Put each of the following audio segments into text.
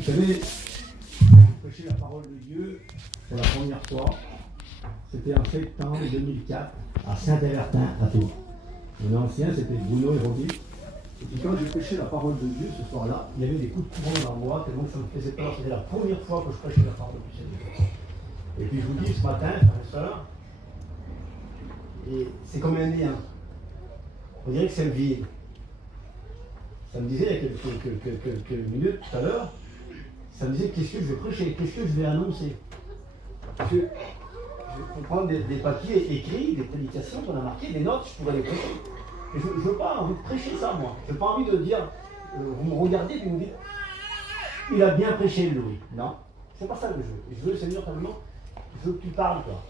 Vous savez, j'ai prêché la parole de Dieu pour la première fois. C'était en septembre 2004 à Saint-Avertin, à Tours. Mon ancien, c'était Bruno et Roby. Et puis quand j'ai prêché la parole de Dieu ce soir-là, il y avait des coups de courant dans moi, tellement que ça me plaisait pas. C'était la première fois que je prêchais la parole du Seigneur. Et puis je vous dis, ce matin, frères et sœurs, et c'est comme un néant. On dirait que c'est un vide. Ça me disait il y a quelques minutes tout à l'heure, ça me disait qu'est-ce que je vais prêcher, qu'est-ce que je vais annoncer. Parce que je vais prendre des papiers écrits, des prédications qu'on a marquées, des notes, je pourrais les prêcher. Et je n'ai pas envie de prêcher ça, moi. Je n'ai pas envie de dire, vous me regardez et vous me dites, il a bien prêché, Louis. Non, c'est pas ça que je veux. Je veux, Seigneur, simplement, je veux que tu parles, toi.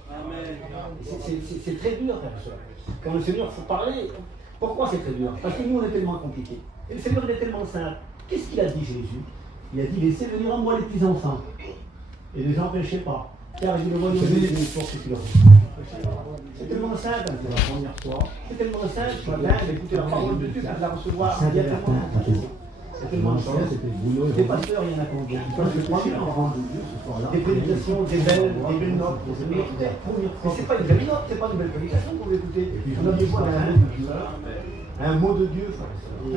C'est très dur, frère et sœur. Quand le Seigneur faut parler, pourquoi c'est très dur? Parce que nous, on est tellement compliqués. Et le Seigneur, il est tellement simple. Qu'est-ce qu'il a dit, Jésus? Il a dit, laissez venir à moi les petits enfants. Et les gens ne prêchaient pas. Car il le voit nous c'est tellement simple, hein, c'est la première fois. C'est tellement simple, ce matin, d'écouter la parole de Dieu, de la recevoir. Il y a tellement de choses. C'est tellement de choses. Des pasteurs, il y en a combien? Quand je prêche la parole de Dieu ce soir-là, des prédications, des belles notes. Mais c'est pas une belle note, c'est pas une belle prédication pour l'écouter. On a besoin d'un mot de Dieu.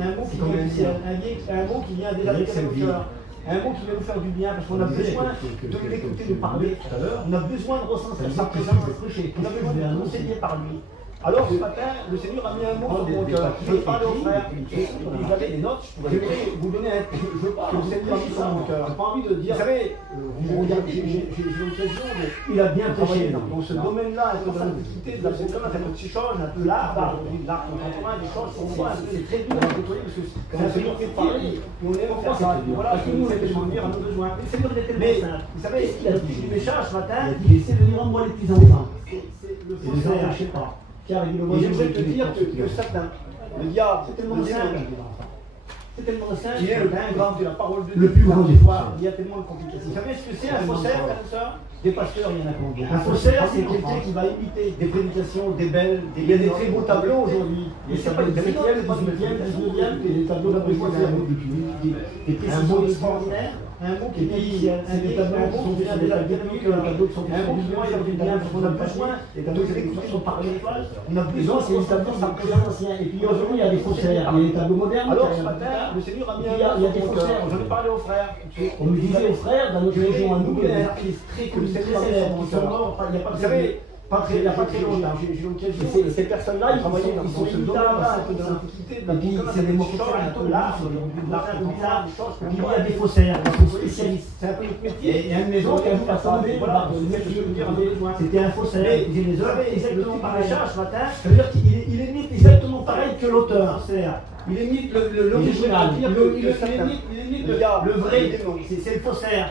Un mot qui vient déjà avec le cœur. Un mot qui va nous faire du bien, parce qu'on a besoin de l'écouter, de parler tout à l'heure. On a besoin de ressentir sa présence, de prêcher. On a besoin de enseigner par lui. Alors ce matin, le Seigneur a mis un mot dans mon cœur. Je veux parler aux frères. Vous avez des notes, je voudrais vous donner un. Je veux pas que le Seigneur ait mis ça dans mon cœur. Je n'ai pas envie de dire. Vous savez, vous me regardez, j'ai l'impression de. Il a bien prêché dans ce domaine-là, un peu de l'antiquité, de la séquence, un petit chose, un peu l'art contemporain, des choses pour moi, c'est très dur à côtoyer parce que quand le Seigneur fait parler, on est en face. Voilà, parce que nous, on est tellement venir à nos besoins. Le Seigneur est tellement simple. Vous savez, ce qu'il a dit, mes chars ce matin, il a dit laissez venir en moi les petits enfants. Le frère, je ne sais pas. Car et j'aimerais te dire que Satan, le diable, c'est tellement simple. C'est tellement simple. Il est le plus grand de la parole de Dieu. Le plus grand des fois. Il y a tellement de complications. Vous savez ce que c'est un faussaire, frère et sœur? Des pasteurs, il y en a combien? Un faussaire, c'est quelqu'un qui va imiter des prédications, des belles. Il y a des très beaux tableaux aujourd'hui. Et c'est pas les 7e, 18e, 19e, des tableaux des précisions extraordinaires. Un mot qui c'est des tableaux qui sont déjà déjà terminés, que les tableaux qui sont un mot qui va faire du bien, parce qu'on a besoin de les écouter sont parler. On a besoin, c'est des tableaux très anciens. Et puis aujourd'hui, il y a des faussaires, il y a des tableaux modernes. Alors ce matin, le Seigneur a mis il y a des faussaires. J'en ai parlé aux frères. On nous disait aux frères, dans notre région à nous, il y a des artistes très connus, très célèbres, qui sont morts, il n'y a pas de. Vous savez, il n'y a pas très longtemps. Ces personnes-là, ils sont imitables un peu de l'antiquité, et puis c'est des mots qui sont un peu l'art, l'art bizarre, il y a des faussaires, des spécialistes. C'est un peu notre métier. Et une maison qui a vu passer, voilà, c'était un faussaire. J'ai les œuvres exactement pareil ce matin. Ça veut dire qu'il imite exactement pareil que l'auteur. Il imite l'original, il imite le vrai, c'est le faussaire.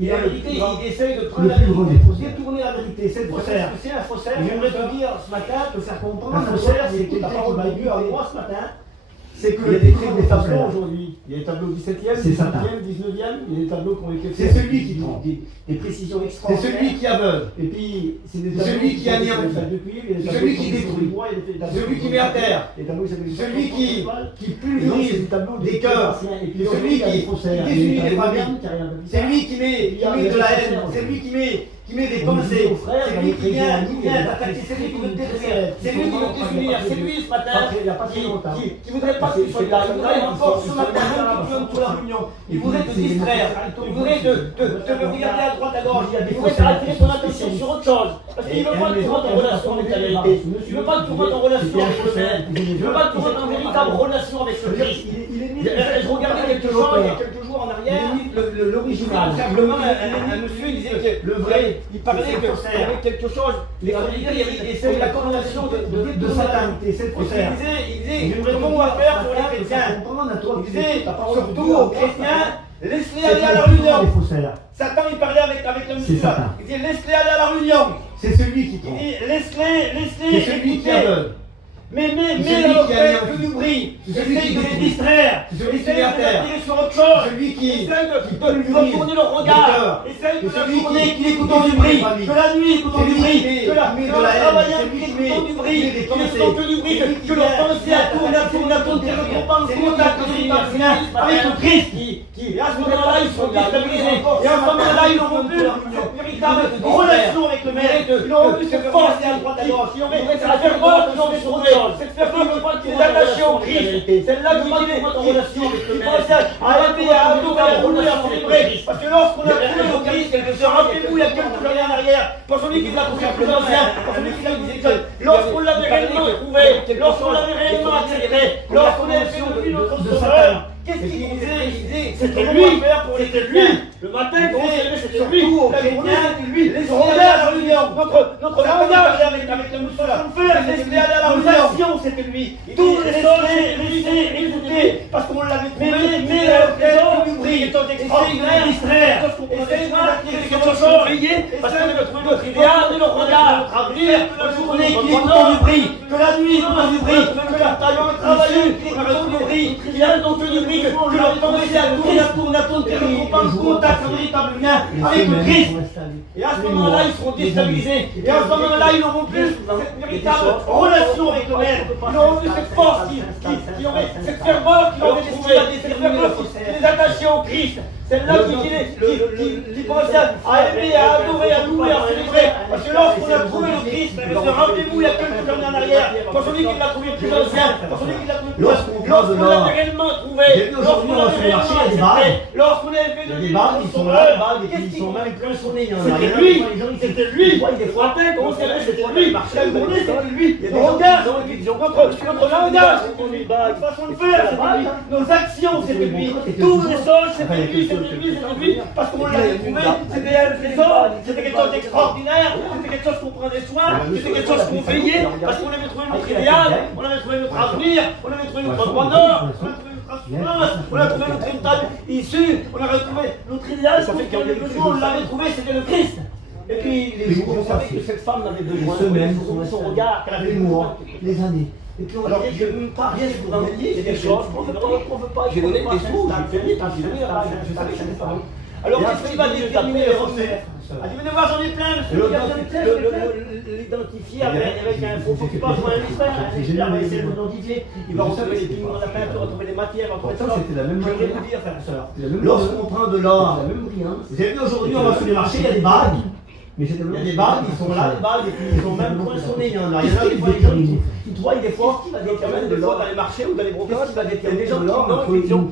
Et la vérité, il essaye de prendre la vérité, il faut détourner la vérité, c'est le faussaire. C'est un faussaire. J'aimerais te dire ce matin, te faire comprendre, un faussaire, c'est quelqu'un qui m'a dit à moi ce matin, c'est qu'il y a des tableaux aujourd'hui. Il y a des tableaux 17e, 18e, 19e, il y a des tableaux qui ont été faits. C'est celui qui trompe, des précisions extraordinaires. C'est celui qui aveugle. Et puis, c'est celui qui anéantit, celui qui détruit, celui qui met à terre, celui qui pulvérise des cœurs, celui qui désunit les familles, c'est lui qui met de la haine, c'est lui qui met des pensées, c'est lui qui vient t'attaquer, c'est lui qui veut te détruire, c'est lui qui veut te désunir, c'est lui ce matin qui voudrait pas que tu sois là, il voudrait encore ce matin que tu donnes toute la réunion, il voudrait te distraire, il voudrait te regarder à droite à gauche, il voudrait attirer ton attention sur autre chose, parce qu'il ne veut pas que tu rentres en relation avec la vérité, il ne veut pas que tu rentres en relation avec le Père, il ne veut pas que tu rentres en véritable relation avec le Christ. Je regardais quelques jours en arrière, l'original, simplement un monsieur il disait que le vrai, il parlait qu'avec quelque chose, les c'est la corrélation de Satan, c'est le faussaire. Il disait comment on va faire pour les chrétiens. Il disait surtout aux chrétiens, laisse-les aller à la réunion. Satan il parlait avec le monsieur. Il disait laisse-les aller à la réunion. C'est celui qui trompe. Il dit laisse-les. C'est celui qui aveugle. Mais alors que du bruit, essaye de les distraire, essaye de les attirer sur autre chose, essaye de retourner leur regard, essaye de la journée qu'il écoute du bruit, que la nuit écoutant du bruit, que la travaillant qu'il écoutant du bruit, qu'il écoutant du bruit, que leur pensée tourne, que leur pensée contact avec le Christ qui, à ce moment-là, ils seront déstabilisés. Et à ce moment-là, ils n'auront plus cette véritable relation avec le Maître. Ils n'auront plus cette force qui aurait cette ferveur qu'ils ont trouvé. Cette ferveur qui est attachée au Christ. Celle-là qui pense à aimer, à adorer, à rouler, à célébrer. Parce que lorsqu'on a trouvé le Christ, rappelez-vous, il y a quelques années en arrière, pour celui qui l'a trouvé plus ancien, pour celui qui l'a dit, lorsqu'on l'avait réellement trouvé, lorsqu'on l'avait réellement accepté, lorsqu'on avait fait de lui notre sauveur, qu'est-ce qu'il disait? C'était lui, c'était lui. Le matin, c'était lui. La journée, c'était lui. Les regards, notre langage avec le monsieur nos actions, c'était lui. Tout laisser, écouter, parce qu'on l'avait trouvé. Mais le du bruit étant extraordinaire, distraire, essayer de quelque chose, veiller, parce qu'on avait trouvé notre idéal, le regard, la journée qui écoutant du bruit, que la nuit écoutant du bruit, que la travailler qui écoutant du bruit, qu'il a donc du bruit, que leur pensée à tourner, que leur pense contact un véritable lien avec le Christ. Et à ce moment-là, ils seront déstabilisés. Et à ce moment-là, ils n'auront plus cette véritable relation avec le Maître. Ils n'auront plus cette force qui aurait, cette ferveur qui aurait trouvé, cette ferveur qui les attachait au Christ. Celle-là qui pensait à aimer, à adorer, à louer, à célébrer. Parce que lorsqu'on a trouvé le Christ, rappelez-vous, il y a quelques années en arrière, quand celui qui l'a trouvé plus ancien, quand celui qui l'a trouvé plus ancien, lorsqu'on l'a réellement trouvé, lorsqu'on l'a réellement accepté, lorsqu'on avait fait de lui notre sauveur, qu'est-ce qu'ils même poinçonnés? C'était lui, des fois, on savait c'était lui, la journée c'était lui, nos regards, notre langage c'était lui, notre façon de faire c'était lui, nos actions c'était lui, tous les choses c'était lui, parce qu'on l'avait trouvé, c'était un trésor, c'était quelque chose d'extraordinaire, c'était quelque chose qu'on prenait soin, c'était quelque chose qu'on veillait, parce qu'on avait trouvé notre idéal, on avait trouvé notre avenir, on avait trouvé notre bonheur, on a trouvé notre véritable issue, on avait trouvé notre idéal, ça fait qu'on avait besoin, on l'avait trouvé, c'était le Christ. Et puis les jours, on savait que cette femme n'avait besoin de son regard, qu'elle avait besoin, les années. Et puis on disait que même pas rien pour en payer, c'est des choses qu'on ne veut pas. J'ai donné des sous, j'ai payé, j'ai donné, je savais que c'était pas bon. Alors qu'est-ce qui va déterminer les revenus? Ah, tu venez voir, j'en ai plein, monsieur. L'identifier avec un faux, faut qu'il passe pour un expert. Un expert va essayer de l'identifier. Il va retrouver les pigments, la peinture, retrouver les matières, retrouver ça. C'était la même chose. Lorsqu'on prend de l'or, vous avez vu aujourd'hui, on va sur les marchés, il y a des bagues. Mais il y a des bagues, ils sont là, les bagues, et puis ils sont même poinçonnés. Il y en a des fois, les gens qui trouvent des fois, qui va déterminer de l'or dans les marchés ou dans les brocages, qui va déterminer des gens qui ont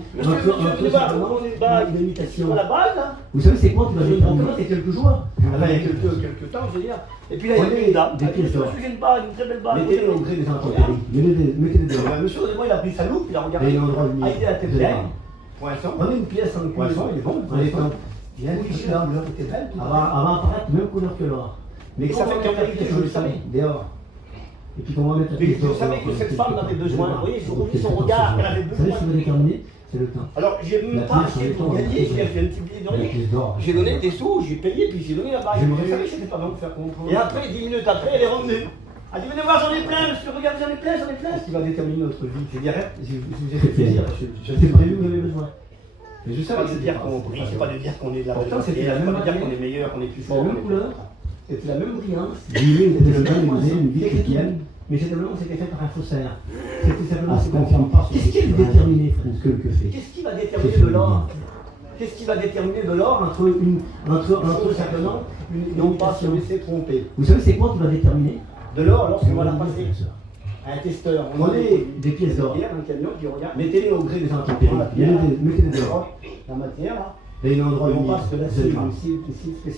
une bague, une imitation. La bague, là, vous savez, c'est quoi qui va déterminer? C'est quelques jours. Il y a quelques temps, je veux dire. Et puis là, il y a une dame. Une bague, une très belle bague. Mettez-les au gré des intempéries. Mettez-les dedans. Monsieur, moi, il a pris sa loupe, il a regardé. Il a été à tête pleine. Poisson. On a une pièce en poisson, il est bon. Il y a une fichier là, l'or était belle. Avant apparaître, même couleur que l'or. Mais ça fait qu'en vérité, je le savais, dehors. Et puis comment mettre la pièce d'or? Je savais que cette femme avait besoin. Vous voyez, je remis son regard, qu'elle avait besoin. Vous savez ce qui va déterminer? C'est le temps. Alors, j'ai même pas acheté pour gagner, j'ai fait un petit billet d'or. J'ai donné des sous, j'ai payé, puis j'ai donné la bague. Je savais que c'était pas bon de faire comprendre. Et après, 10 minutes après, elle est revenue. Elle dit, venez voir, j'en ai plein, monsieur, regardez, j'en ai plein. Ce qui va déterminer notre vie. J'ai dit, arrête, je vous ai fait plaisir, je sais pas, vous avez besoin. Mais je sais pas de dire qu'on brille, c'est pas de dire qu'on est de la bonne c'était la même dire qu'on est meilleur, qu'on est plus fort. La même couleur, c'était la même brillance. L'huile était le même, une vie chrétienne, mais simplement c'était fait par un faussaire. C'était simplement c'est qu'on pas. Qu'est-ce qui va déterminer, frère, ce que fait? Qu'est-ce qui va déterminer de l'or? Qu'est-ce qui va déterminer de l'or entre simplement non pas se laisser tromper? Vous savez c'est quoi qui va déterminer de l'or lorsqu'on va la passer? Un testeur, on prenez des pièces d'or, un camion qui regarde, mettez-les au gré des intempéries, mettez-les dehors, la matière, là, il y a un endroit où on passe de la cire,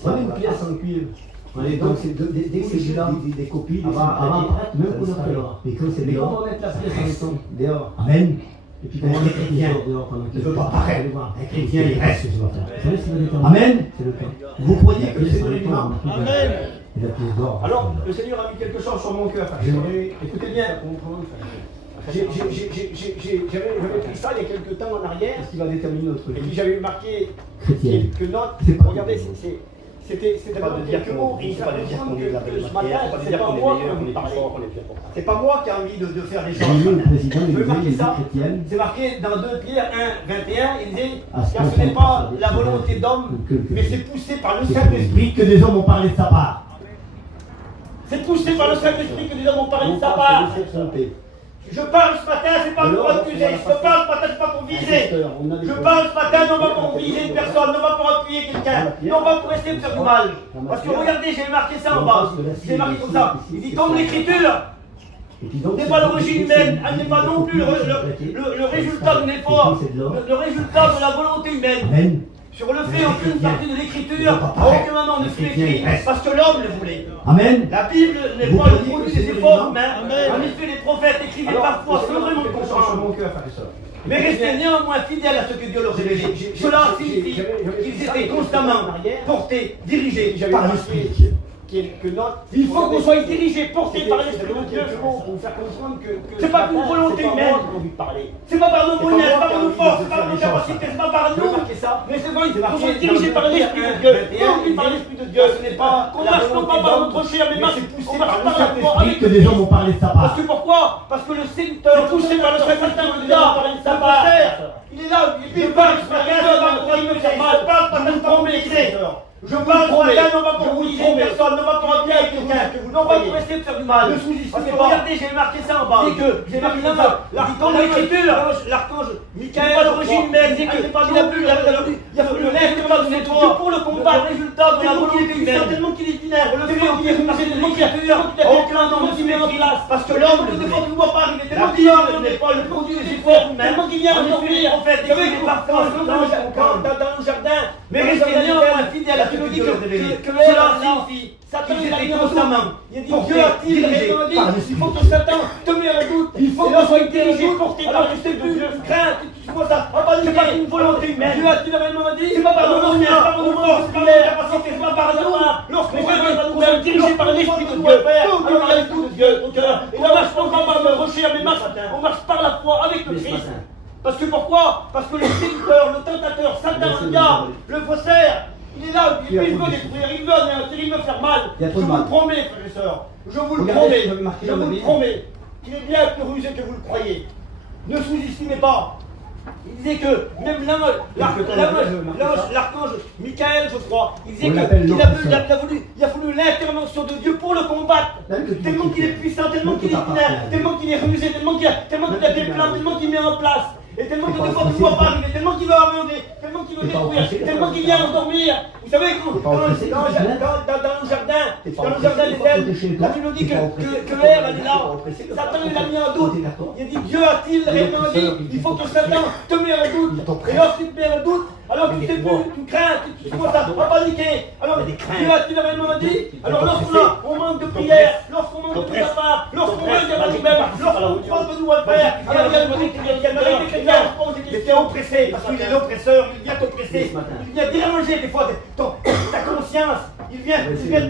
prenez une pièce en cuivre, donc dès que c'est là, des copies, avant apparaître, même couleur que l'or, et quand c'est dehors, on va mettre la pièce en béton, dehors, amen, et puis comment les chrétiens dehors pendant qu'il ne veut pas paraître, un chrétien il reste, amen, c'est le cas, vous croyez que c'est le cas, amen. Alors, le Seigneur a mis quelque chose sur mon cœur. Écoutez bien, j'avais pris ça il y a quelques temps en arrière, ce qui va déterminer notre vie. Et puis j'avais marqué quelques notes. Regardez, c'était pas de dire quelques mots, et c'est pas de dire qu'on est de la belle matière, c'est pas de dire qu'on est meilleur, qu'on est plus fort, qu'on est plus important. C'est pas moi qui ai envie de faire les choses. Je veux marquer ça. C'est marqué dans 2 Pierre 1, 21, il dit, car ce n'est pas la volonté d'homme, mais c'est poussé par le Saint-Esprit que des hommes ont parlé de sa part. C'est poussé par le Saint-Esprit que des hommes ont parlé de sa part. Je parle ce matin, c'est pas pour accuser. Je parle ce matin, c'est pas pour viser. Je parle ce matin, non pas pour viser une personne, non pas pour appuyer quelqu'un, non pas pour essayer de faire du mal. Parce que regardez, j'ai marqué ça en bas. J'ai marqué comme ça. Il dit comme l'Écriture n'est pas l'origine humaine, elle n'est pas non plus le résultat d'un effort, le résultat de la volonté humaine. Sur le fait, aucune partie de l'Écriture, à aucun moment ne fut écrit, parce que l'homme le voulait. Amen. La Bible n'est pas le produit des efforts humains. En effet, les prophètes écrivaient parfois sans vraiment comprendre. Mais restaient néanmoins fidèles à ce que Dieu leur révélait. Cela signifie qu'ils étaient constamment portés, dirigés par l'Esprit. Il faut qu'on soit dirigé, porté par l'Esprit de Dieu. C'est pas une volonté humaine. C'est pas par nos moyens, c'est pas par nos forces, c'est pas par nos capacités, c'est pas par nous. Mais c'est vrai, qu'on soit dirigé par l'Esprit de Dieu. Conduit par l'Esprit de Dieu. Ce n'est pas qu'on marche non pas par notre chair, mais on marche par la foi avec que des hommes ont parlé de sa part. Parce que pourquoi? Parce que le Seigneur, poussé par le Saint-Esprit de Dieu, ça va faire. Il est là, il parle ce matin, il me fait mal, parle pas pour m'aider. Je parle ce matin, non pas pour vous viser personne, non pas pour appuyer quelqu'un, non pas pour essayer de faire du mal. Parce que regardez, j'ai marqué ça en bas. J'ai marqué ça. Dans l'Écriture, l'archange Michael, à l'origine humaine, c'est qu'il a fallu l'être de toi pour le combat, le résultat de la volonté humaine. Tellement qu'il est binaire, le fait qu'il est marqué de l'Écriture, aucun homme ne s'y met en place. Parce que l'homme, le défend ne voit pas arriver, tellement qu'il n'est pas le produit des efforts humains, tellement qu'il vient endormir, en fait, il est parfois dans le jardin, mais restez néanmoins fidèles à ce que Dieu cela signifie. Satan il a mis constamment. Il a dit Dieu a-t-il réellement dit il faut que Satan te mette en doute. Il faut que soit dirigé, porté par le Saint-Esprit. Crainte, tu vois ça. C'est pas une volonté humaine. Dieu a-t-il réellement dit c'est pas par nos moyens, c'est pas par nos forces, c'est pas par nos capacités, c'est pas par hasard. Lorsqu'on est dirigé par l'Esprit de Dieu, alors il y a tout de Dieu au cœur. Et on marche non pas par notre chair, mais on marche par la foi avec le Christ. Parce que pourquoi? Parce que le séducteur, le tentateur, Satan, le diable, le faussaire, il est là, il veut détruire, il veut anéantir, il veut faire mal. Je vous le promets, frères et sœurs. Je vous le promets. Je vous le promets. Qu'il est bien plus rusé que vous le croyez. Ne sous-estimez pas. Il disait que même l'archange Michael, je crois, il disait qu'il a voulu l'intervention de Dieu pour le combattre. Tellement qu'il est puissant, tellement qu'il est binaire, tellement qu'il est rusé, tellement qu'il a des plans, tellement qu'il met en place. Et tellement que des fois tu ne vois pas arriver, tellement qu'il veut aveugler, tellement qu'il veut détruire, tellement qu'il vient endormir. Vous savez, dans le jardin d'Éden, la Bible nous dit que Ève, elle est là. Satan, il a mis en doute. Il a dit Dieu a-t-il réellement dit il faut que Satan te mette en doute. Et lorsqu'il te met en doute, alors tu sais plus, tu crains, tu commences à paniquer. Alors Dieu a-t-il réellement dit alors lorsqu'on manque de prière, lorsqu'on manque de prière, lorsqu'on manque de nous-mêmes, lorsqu'on croit de nous à le faire, il y est oppressé, parce qu'il est l'oppresseur, il vient t'oppresser, il vient déranger des fois ta conscience, il vient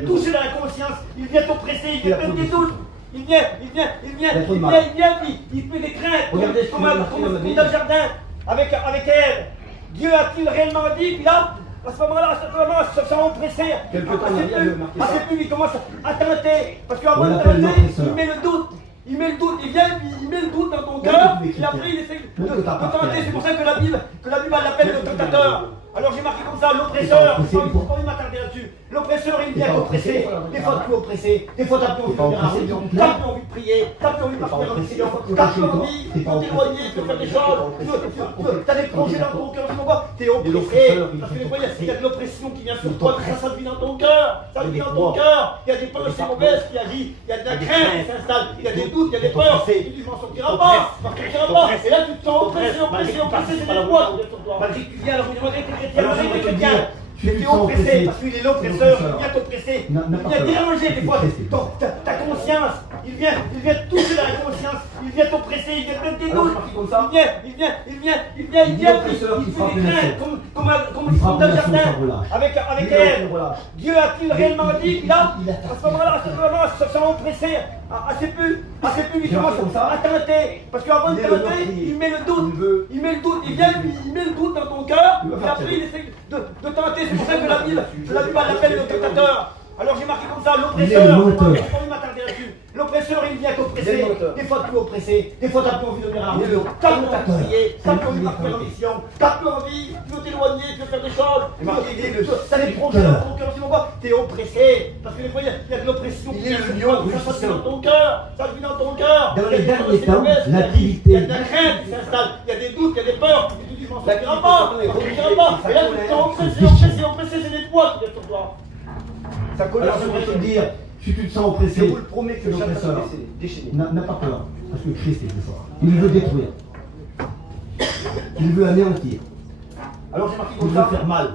toucher dans la conscience, il vient t'oppresser, il vient mettre des doutes, il vient, il fait des craintes, comme dans le jardin, avec Ève. Dieu a-t-il réellement dit, puis là, à ce moment-là, ça oppressé, assez plus, il commence à tenter, parce qu'avant de tenter, il met le doute. Il met le doute, il met le doute dans ton cœur, et après il essaie de tenter. C'est pour ça que la Bible l'appelle le tentateur. Alors j'ai marqué comme ça, l'oppresseur, je ne peux pas m'attarder là-dessus. L'oppresseur, il vient t'oppresser. Des fois tu es oppressé, des fois tu n'as plus envie de faire la réunion, tu n'as plus envie de prier, tu n'as plus envie de partir en mission, tu n'as plus envie de t'éloigner, de faire des choses. Tu as des projets dans ton cœur, tu es oppressé. Parce que des fois il y a de l'oppression qui vient sur toi, ça vit dans ton cœur. Ça vit dans ton cœur. Il y a des pensées mauvaises qui agissent, il y a de la crainte qui s'installe, il y a des doutes, il y a des peurs. Tu dis je m'en sortirai pas, je m'en sortirai pas. Et là tu te sens oppressé, c'est des poids qui viennent sur toi. Malgré que tu viens, tu es oppressé, parce qu'il est l'oppresseur, il vient t'oppresser, il vient déranger des fois ta conscience, il vient toucher dans la conscience, il vient t'oppresser, il vient mettre des doutes, il vient, il fait des craintes, comme dans le jardin, avec Ève. Dieu a-t-il réellement dit, puis là, à ce moment-là, ça oppressé, assez peu, il commence à tenter, parce qu'avant de tenter, il met le doute, il vient, il met le doute dans ton cœur, et après il essaie de tenter. C'est pour ça que la Bible l'appelle le tentateur. Alors j'ai marqué comme ça, Il est le menteur. l'oppresseur. Je vais m'attarder là-dessus. L'oppresseur, il vient qu'oppresser. Des fois plus oppressé, des fois t'as plus envie de venir à la réunion, t'as plus envie de prier, t'as plus envie de partir en mission, t'as plus envie, tu veux t'éloigner, tu veux faire des choses. Ça les projets dans ton cœur, c'est pourquoi t'es oppressé. Parce que des fois il y a de l'oppression. Il est le lion ça vit dans ton cœur, ça vit dans ton cœur. Dans les derniers temps, Il y a l'activité. de la crainte qui s'installe, il y a des doutes, il y a des peurs. Tu te dis, je m'en sortirai pas, je m'en sortirai pas. Et là tu t'es oppressé, c'est des poids qui viennent sur toi. Ça colère, je voudrais te dire, si tu te sens oppressé, Je vous le promets que l'oppresseur déchaîné. n'a pas peur, parce que Christ est plus fort. Il veut détruire. Il veut anéantir. Alors j'ai marqué Il comme veut ça. faire mal.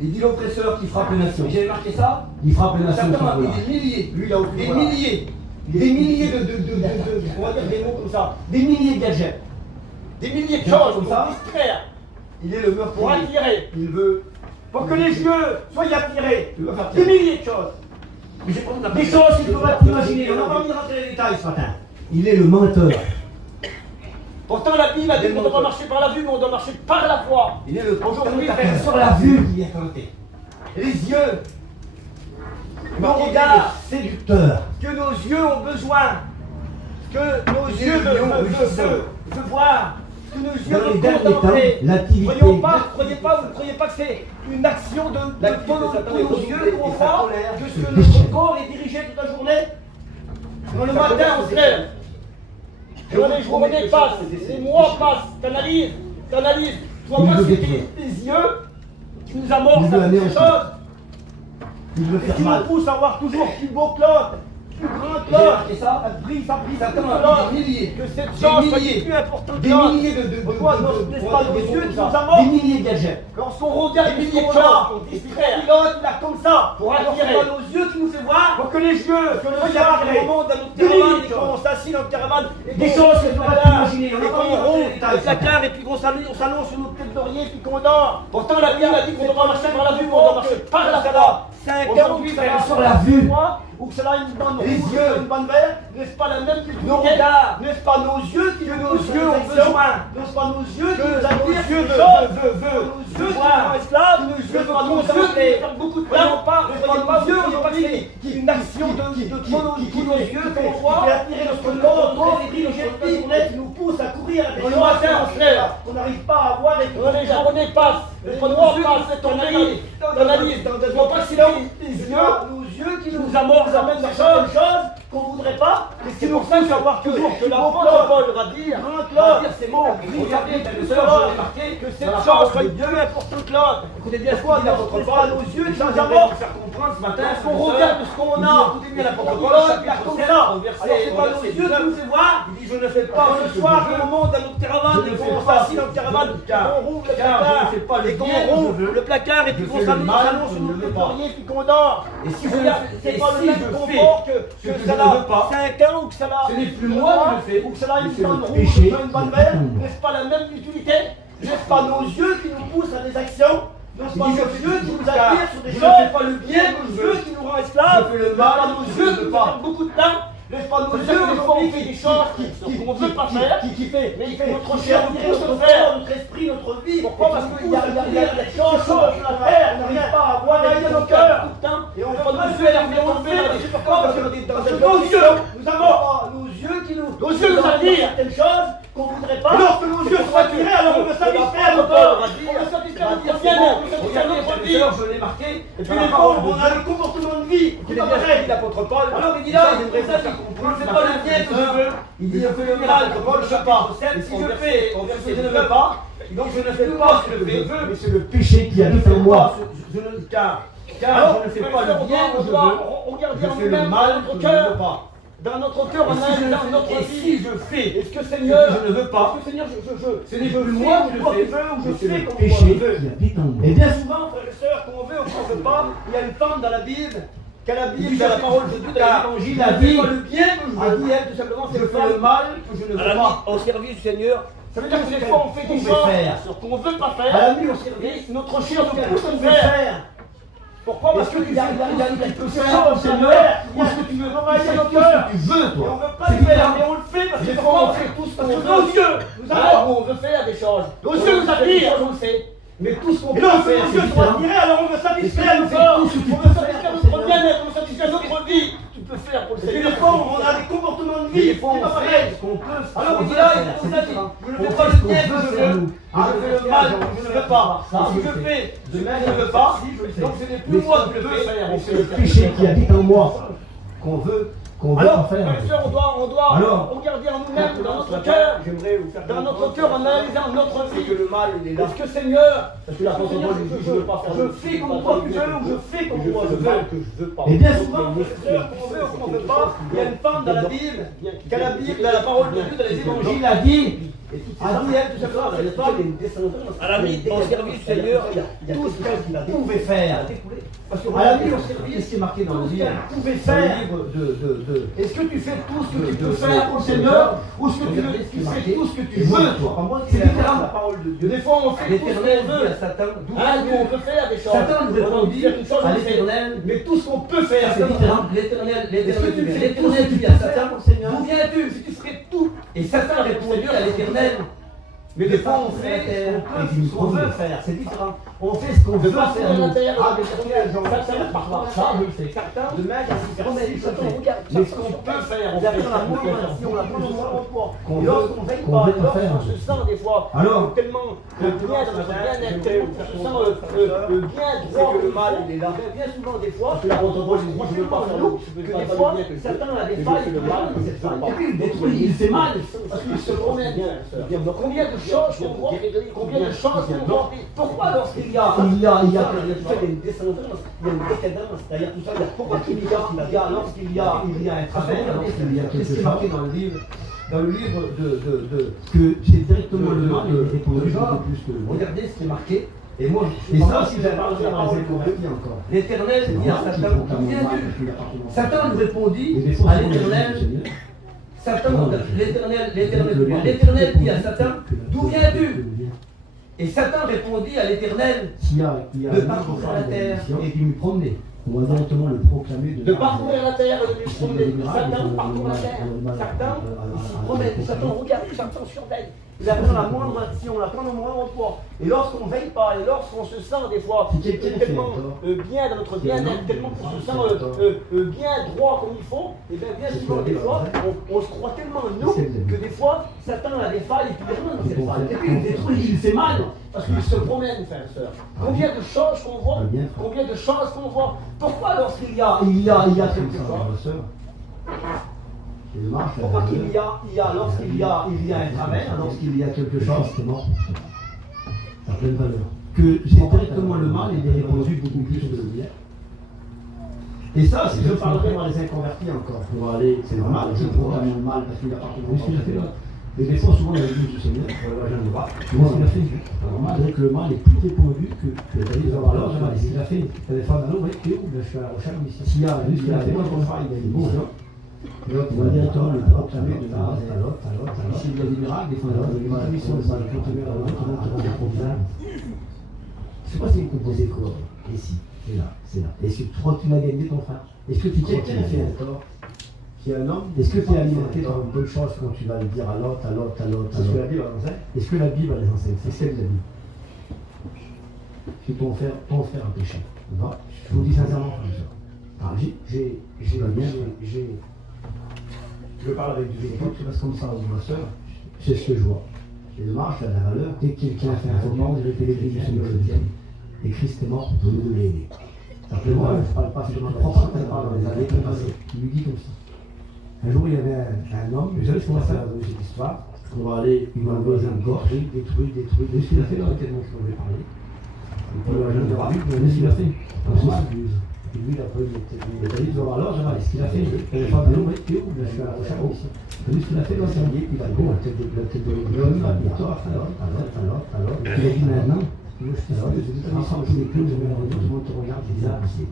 Il dit l'oppresseur qui frappe les nations. J'ai marqué ça. Il frappe les nations. Certainement, sans des milliers. Lui, il a Des milliers. Des milliers on va dire des mots comme ça. Des milliers de gadgets. Des milliers de choses comme ça. Distraire. Il est le Pour meurtrier. attirer. Il veut. Pour que les yeux soient attirés. Il va faire Des milliers de choses. Des choses que tu ne peux pas t'imaginer. On n'a pas envie de rentrer dans les détails ce matin. Il est le menteur. Pourtant la Bible a dit qu'on ne doit pas marcher par la vue, mais on doit marcher par la foi. Il est le Aujourd'hui, tentateur. sur la vue qui est tenté. Les yeux. Nos regards. Séducteur. Que nos yeux ont besoin. Que nos yeux veulent voir. Que nos yeux Dans les veulent derniers temps, contempler. l'activité. Croyez pas que c'est une action de nos yeux qu'on voit, que ce que notre corps est dirigé toute la journée. Quand le matin on se lève, et les journées passent, les mois passent, t'analyses, tu vois pas si tes yeux qui nous amorcent à toutes ces choses. Il veut Et faire qui nous mal. pousse à voir toujours plus beau que l'autre, plus grand que l'autre, et ça brille plus que l'autre, que cette chose soit plus importante que Des l'autre. milliers de Pourquoi n'est-ce pas nos yeux qui nous des amorcent? milliers de gadgets. Lorsqu'on regarde des milliers de choses, on distraire, pilote, il a comme ça, pour attirer nos yeux qui nous fait voir, pour que les yeux, que le regard au moment de notre caravane, et qu'on s'assied dans notre caravane, des choses que tu ne peux pas t'imaginer, on rompt le placard, et puis qu'on s'allonge sur notre tête d'oreiller, puis qu'on dort. Pourtant la Bible a dit qu'on doit marcher par la vue, mais on doit marcher par la foi. 5 ans, Aujourd'hui, sur la vue. ou que cela a une bande Les rouge, yeux. une bande verte, n'est-ce pas la même utilité? Nos regards. N'est-ce pas nos yeux qui Que nous nos yeux ont besoin. N'est-ce pas nos yeux qui Que nous nos attirent yeux sur des choses? veulent Nos yeux qui voir. sont esclaves, Que nos n'est-ce yeux pas nos veulent yeux qui contempler. font beaucoup de Voyons temps? pas, N'est-ce pas voyons nos pas, yeux voyons qui pas ont une action de nos yeux qu'on qu'on voit, fait attirer notre corps, et qui nous pousse à courir à des choses le matin, on se lève. qu'on n'arrive pas à voir et Quand les journées passent, les mois passent, t'analyses, tu vois pas si nos yeux qui nous amorcent à même des choses qu'on voudrait pas, et qui nous font savoir toujours que l'apôtre Paul va dire ces mots, regardez, que cette chose soit plus importante que l'autre. Écoutez bien ce qu'il dit l'apôtre Paul, nos yeux qui nous amorcent, parce qu'on regarde ce qu'on a, écoutez bien l'apôtre Paul, comme ça. Alors c'est pas nos yeux qui nous fait voir, il dit je ne fais pas le soir, on monte dans notre caravane, et qu'on s'assit dans notre caravane, on rouvre le placard, et qu'on rouvre le placard, et puis qu'on s'allonge sur notre oreiller, puis qu'on dort. Et si c'est pas le même confort que cela, 5 ans, ou que cela, ce n'est plus moi qui le fais, ou que cela une c'est le bande rouge, péché une bande qui verte, tombe. n'est-ce pas la même utilité? N'est-ce pas nos yeux qui nous poussent à des actions? N'est-ce pas nos yeux qui nous attirent sur des je choses? ne fais pas le bien que Nos je veux. yeux qui nous rendent esclaves? Je fais le N'est-ce mal pas que nos je yeux ne qui veux nous pas. prennent beaucoup de temps? N'est-ce pas nos yeux qui font des choses qu'on ne veut pas faire? Qui fait notre chair, notre corps, notre esprit, notre vie. Pourquoi? Parce qu'il y a des choses sur la terre, on n'arrive pas à voir derrière nos cœurs. Et on ne peut pas nous faire, mais on le fait. Pourquoi? Parce que nos yeux nous amorcent. Nos yeux qui nous attirent certaines choses qu'on ne voudrait pas. Lorsque nos yeux sont attirés, alors on veut satisfaire notre corps. On veut satisfaire notre bien-être, on veut satisfaire notre vie. Je l'ai marqué. Et puis les pauvres, on a le comportement de vie qui est bien fait, l'apôtre Paul. Alors il dit là, il ne fait pas le bien que je veux. Il dit, je fais le mal que Paul ne fait pas. Et si je fais, je ne veux pas. Donc je ne fais pas ce que je veux, mais c'est le péché qui habite en moi. Car je ne fais pas le bien que je veux. Je fais le mal que je ne veux pas. Dans notre cœur, on a dans notre vie. Si je fais, est-ce que Seigneur, je ne veux pas, est-ce que Seigneur, ce n'est plus moi qui le fais, ou je fais comme moi je veux. Et bien souvent, frères et sœurs, qu'on veut ou qu'on ne veut pas, il y a une femme dans la Bible, qu'à la Bible, dans la parole de Dieu, dans l'évangile, la vie, le bien que je veux, dit elle, tout simplement, c'est le mal que je ne veux pas. Au service du Seigneur. Ça veut dire que des fois, on fait des choses qu'on ne veut pas faire. À la nuit, au service, notre chair nous pousse à faire. Pourquoi? Parce qu'il y a quelque chose au Seigneur, ou ce que tu veux travailler notre cœur. Tu veux, toi. Et on ne veut pas le faire, mais on le fait parce que on fait tout ce qu'on veut. Nos yeux nous amènent où on veut faire des choses. Nos yeux nous attirent, on le fait. Mais tout ce qu'on peut non, faire, Dieu soit admiré, alors on veut satisfaire le corps, on veut satisfaire notre bien-être, on veut satisfaire notre vie. tu peux faire pour le Et puis Seigneur. des fois, on a des comportements de vie, Des fois, c'est pas on fait pareil. ce qu'on peut. Alors il dit là, il nous a dit, je ne On fais pas fait le ce bien qu'on que veut je faire, veux, nous. je fais le mal que je ne veux pas. Si je fais de mal que je ne veux pas, donc ce n'est plus moi qui le fais, C'est le péché qui habite en moi qu'on veut Alors, en faire. frères et sœurs, on doit Alors, regarder en nous-mêmes, dans notre cœur, J'aimerais vous faire dans notre cœur, en analysant notre c'est que vie. le mal, il est là. Est-ce que Seigneur, Parce que l'apôtre Paul lui dit, je ne veux pas faire je fais comme toi tu veux, ou je fais comme toi je le veux. mal que je veux pas. Et bien Souvent, frères et sœurs, qu'on veut ou qu'on ne veut pas, il y a une femme dans la Bible, dans la parole de Dieu, dans les évangiles, a dit, elle, tout simplement, cette femme, à la limite, au service du Seigneur, tout ce qu'elle pouvait faire. Parce que à la limite, au service, C'est marqué dans tout le ce livre. qu'elle pouvait faire. Est-ce que tu fais tout ce que tu peux faire pour le Seigneur, ou est-ce que tu fais tout ce que tu veux, toi? C'est différent. La parole de Dieu. Des fois, on fait tout ce qu'on L'Éternel dit veut. à Satan, d'où Ah, nous, on peut faire des choses. Satan nous répondit faire une chose, à on le fait. l'Éternel. Mais tout ce qu'on peut faire, c'est Satan, différent. L'Éternel dit à Satan, d'où viens-tu? Si tu ferais tout, Et Satan répondit à l'Éternel, mais des fois on fait ce qu'on veut faire, c'est différent. On fait ce qu'on veut pas faire. nous. Certains, parfois, ça, je le sais. Certains, de mettre mais ce qu'on peut faire, on fait la moindre action, la moindre poids. Qu'on Et veut- lorsqu'on veille qu'on pas, veut pas faire. lorsqu'on se sent des fois Alors, tellement bien dans notre bien-être, tellement qu'on se sent bien droit, que le mal, il est là. Bien souvent des fois, que l'apôtre Paul, il dit, on je veux pas faire nous, je veux que pas des faire fois, le bien que je veux. Satan a des Et je failles, fais le mal que je veux pas. et puis il détruit, il fait mal, parce qu'il se promène. Combien de choses qu'on voit, combien de choses qu'on voit. Pourquoi lorsqu'il y a il y a une descendance, il y a une décadence, c'est-à-dire tout ça, pourquoi lorsqu'il y a un travers, lorsqu'il y a quelque chose marqué dans le livre que c'est directement le mal de et pour le Jean, genre plus que le mal. regardez ce qui est marqué. Et moi, Et ça, si j'avais parlé dans les convertis encore. l'Éternel dit à Satan, d'où viens-tu? Satan nous répondit Et des fois, à c'est l'Éternel, l'Éternel dit à Satan, d'où viens-tu? Et Satan répondit à l'Éternel, S'il y a de parcourir la terre et puis me promener, on va directement le proclamer de parcourir la terre et de lui promener. Satan parcourt la terre. Satan, il s'y promène. Satan regarde, Satan surveille. Il attend la moindre action, il attend le moindre poids. Et lorsqu'on ne veille pas, et lorsqu'on se sent des fois tellement bien dans notre bien-être, tellement qu'on se sent bien droit comme il faut, et bien souvent des fois, on se croit tellement nous que des fois, Satan a des failles et puis il remet dans ces failles. Et puis il détruit, il fait mal, parce qu'il se promène, frères et sœurs. Combien de choses qu'on voit, combien de choses qu'on voit. Pourquoi lorsqu'il y a quelque chose, pourquoi lorsqu'il y a un travers, lorsqu'il y a quelque chose, c'est mort. Ça a pleine valeur. Que c'est directement le mal, il est répandu beaucoup plus que le bien. Et ça, si je parlerai dans les inconvertis encore, pour aller, c'est normal, je proclame le mal parce qu'il n'y a pas de ce qu'il a fait là. Mais des fois, souvent, dans l'église du Seigneur, on ne voit pas. Moi, ce qu'il a fait, c'est normal, que le mal est plus répandu que les alors, ce qu'il a fait. Il y a des femmes, non, oui, tu es où? Je suis à la recherche ici. S'il y a ce qu'il a fait, moi, je il a dit bon, l'autre, il va directement le proclamer de base à l'autre. S'il y a des miracles, des fois, il y a des missions, ça va continuer à l'autre, je sais pas si vous composez quoi. Ici, c'est là. Est-ce que tu crois que tu vas gagner ton frère? Est-ce que tu crois qu'il a fait un tort? Un homme, est-ce que tu es alimenté par une bonne chose quand tu vas le dire à l'autre? Est-ce que la Bible enseigne? Est-ce que la Bible les enseigne? C'est ce qu'elle a dit. Tu peux en faire un péché. Je vous dis sincèrement, je parle avec du vécu, tu restes comme ça avec ma soeur, c'est ce que je vois. C'est dommage, ça a la valeur. Dès que quelqu'un a fait un faux pas, je vais l'église du Seigneur le diable. Et Christ est mort pour nous l'aider. Simplement, je ne parle pas seulement de propre, je parle des années qui ont passé. Il lui dit comme ça. Un jour, il y avait un homme, vous savez ce qu'on va faire dans cette histoire? On va aller, il va enlever un gorge, détruit. Et ce qu'il a fait là, tellement qu'il en avait parlé. Et puis, le jeune de Rabbi, ce qu'il a fait. Et lui, il a pris, il a dit, alors, ce qu'il a fait, il a fait, mais t'es où? Je suis à la recherche ici. Et lui, ce qu'il a fait, là, c'est un guet, il va bon, la tête de l'homme, il va dire, alors. Il a dit, maintenant, je suis là, j'ai dit, ensemble, je n'ai plus, je vais revenir, tout le monde te regarde, c'est bizarre, c'est.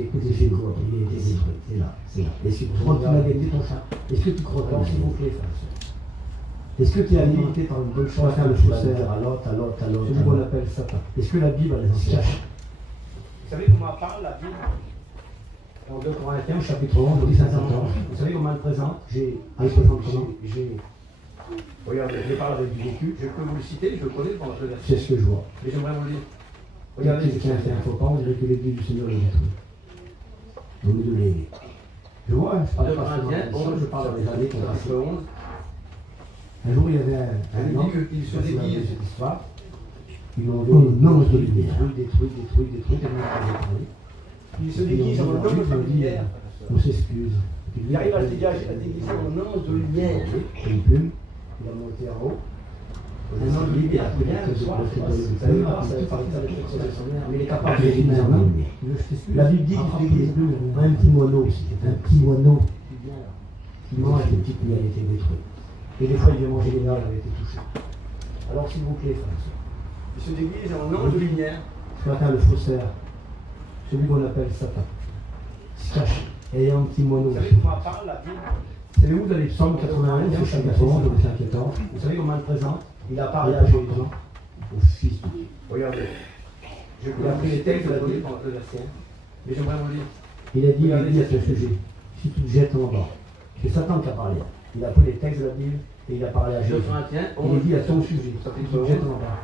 Écoutez, j'ai quoi? Il est détruit, c'est là. Est-ce que tu crois que tu vas gagner ton chat? Est-ce que tu crois que s'il vous plaît, frère? Est-ce que tu es alimenté par une bonne chose à l'autre? C'est ce qu'on appelle Satan. Est-ce que la Bible les enseigne? Vous savez comment parle la Bible? En 2 Corinthiens, chapitre 11, on dit 530. Vous savez comment elle présente? Elle présente comment? Regardez, je parle avec du vécu, je peux vous le citer, je le connais pendant le verset. C'est ce que je vois. Mais j'aimerais vous le dire. Dès que quelqu'un fait un faux pas, on dirait que l'église du Seigneur est détruite. Au lieu de l'aider. Je vois, je parle pas seulement je parle des années qu'on a passées. Un jour, il y avait un homme il se déguise. cette histoire. Ils l'ont enlevé une ange de lumière. Détruit, tellement parlé. Il se déguise en ange de lumière. On s'excuse. Il arrive à se déguiser en ange de lumière. Une plume, il a monté en haut. Un ange de lumière, peut-être le soir, vous savez pas, ça va parler de son mère, mais il est capable de déguiser déguiser en homme. La Bible dit qu'il se déguise un petit moineau aussi. Un petit moineau qui mange des petites miels, a été détruit. Et des fois, il vient manger les miels, avait été touché. Alors, s'il vous plaît, frères et sœurs, il se déguise en ange de lumière. ce matin, le faussaire, celui qu'on appelle Satan, se cache, ayant un petit moineau. Vous savez comment parle la Bible? Savez-vous dans les psaumes 81, verset 14, verset 14, vous savez comment il présente? Il a parlé à Jésus, au Fils de Dieu. Regardez. Il a pris les textes de la Bible pendant le verset. Mais j'aimerais vous le dire. Il a dit à ce sujet, si tu te jettes en bas, c'est Satan qui a parlé. Il a pris les textes de la Bible et il a parlé à Jésus. Il a dit à ton sujet, si tu te jettes en bas,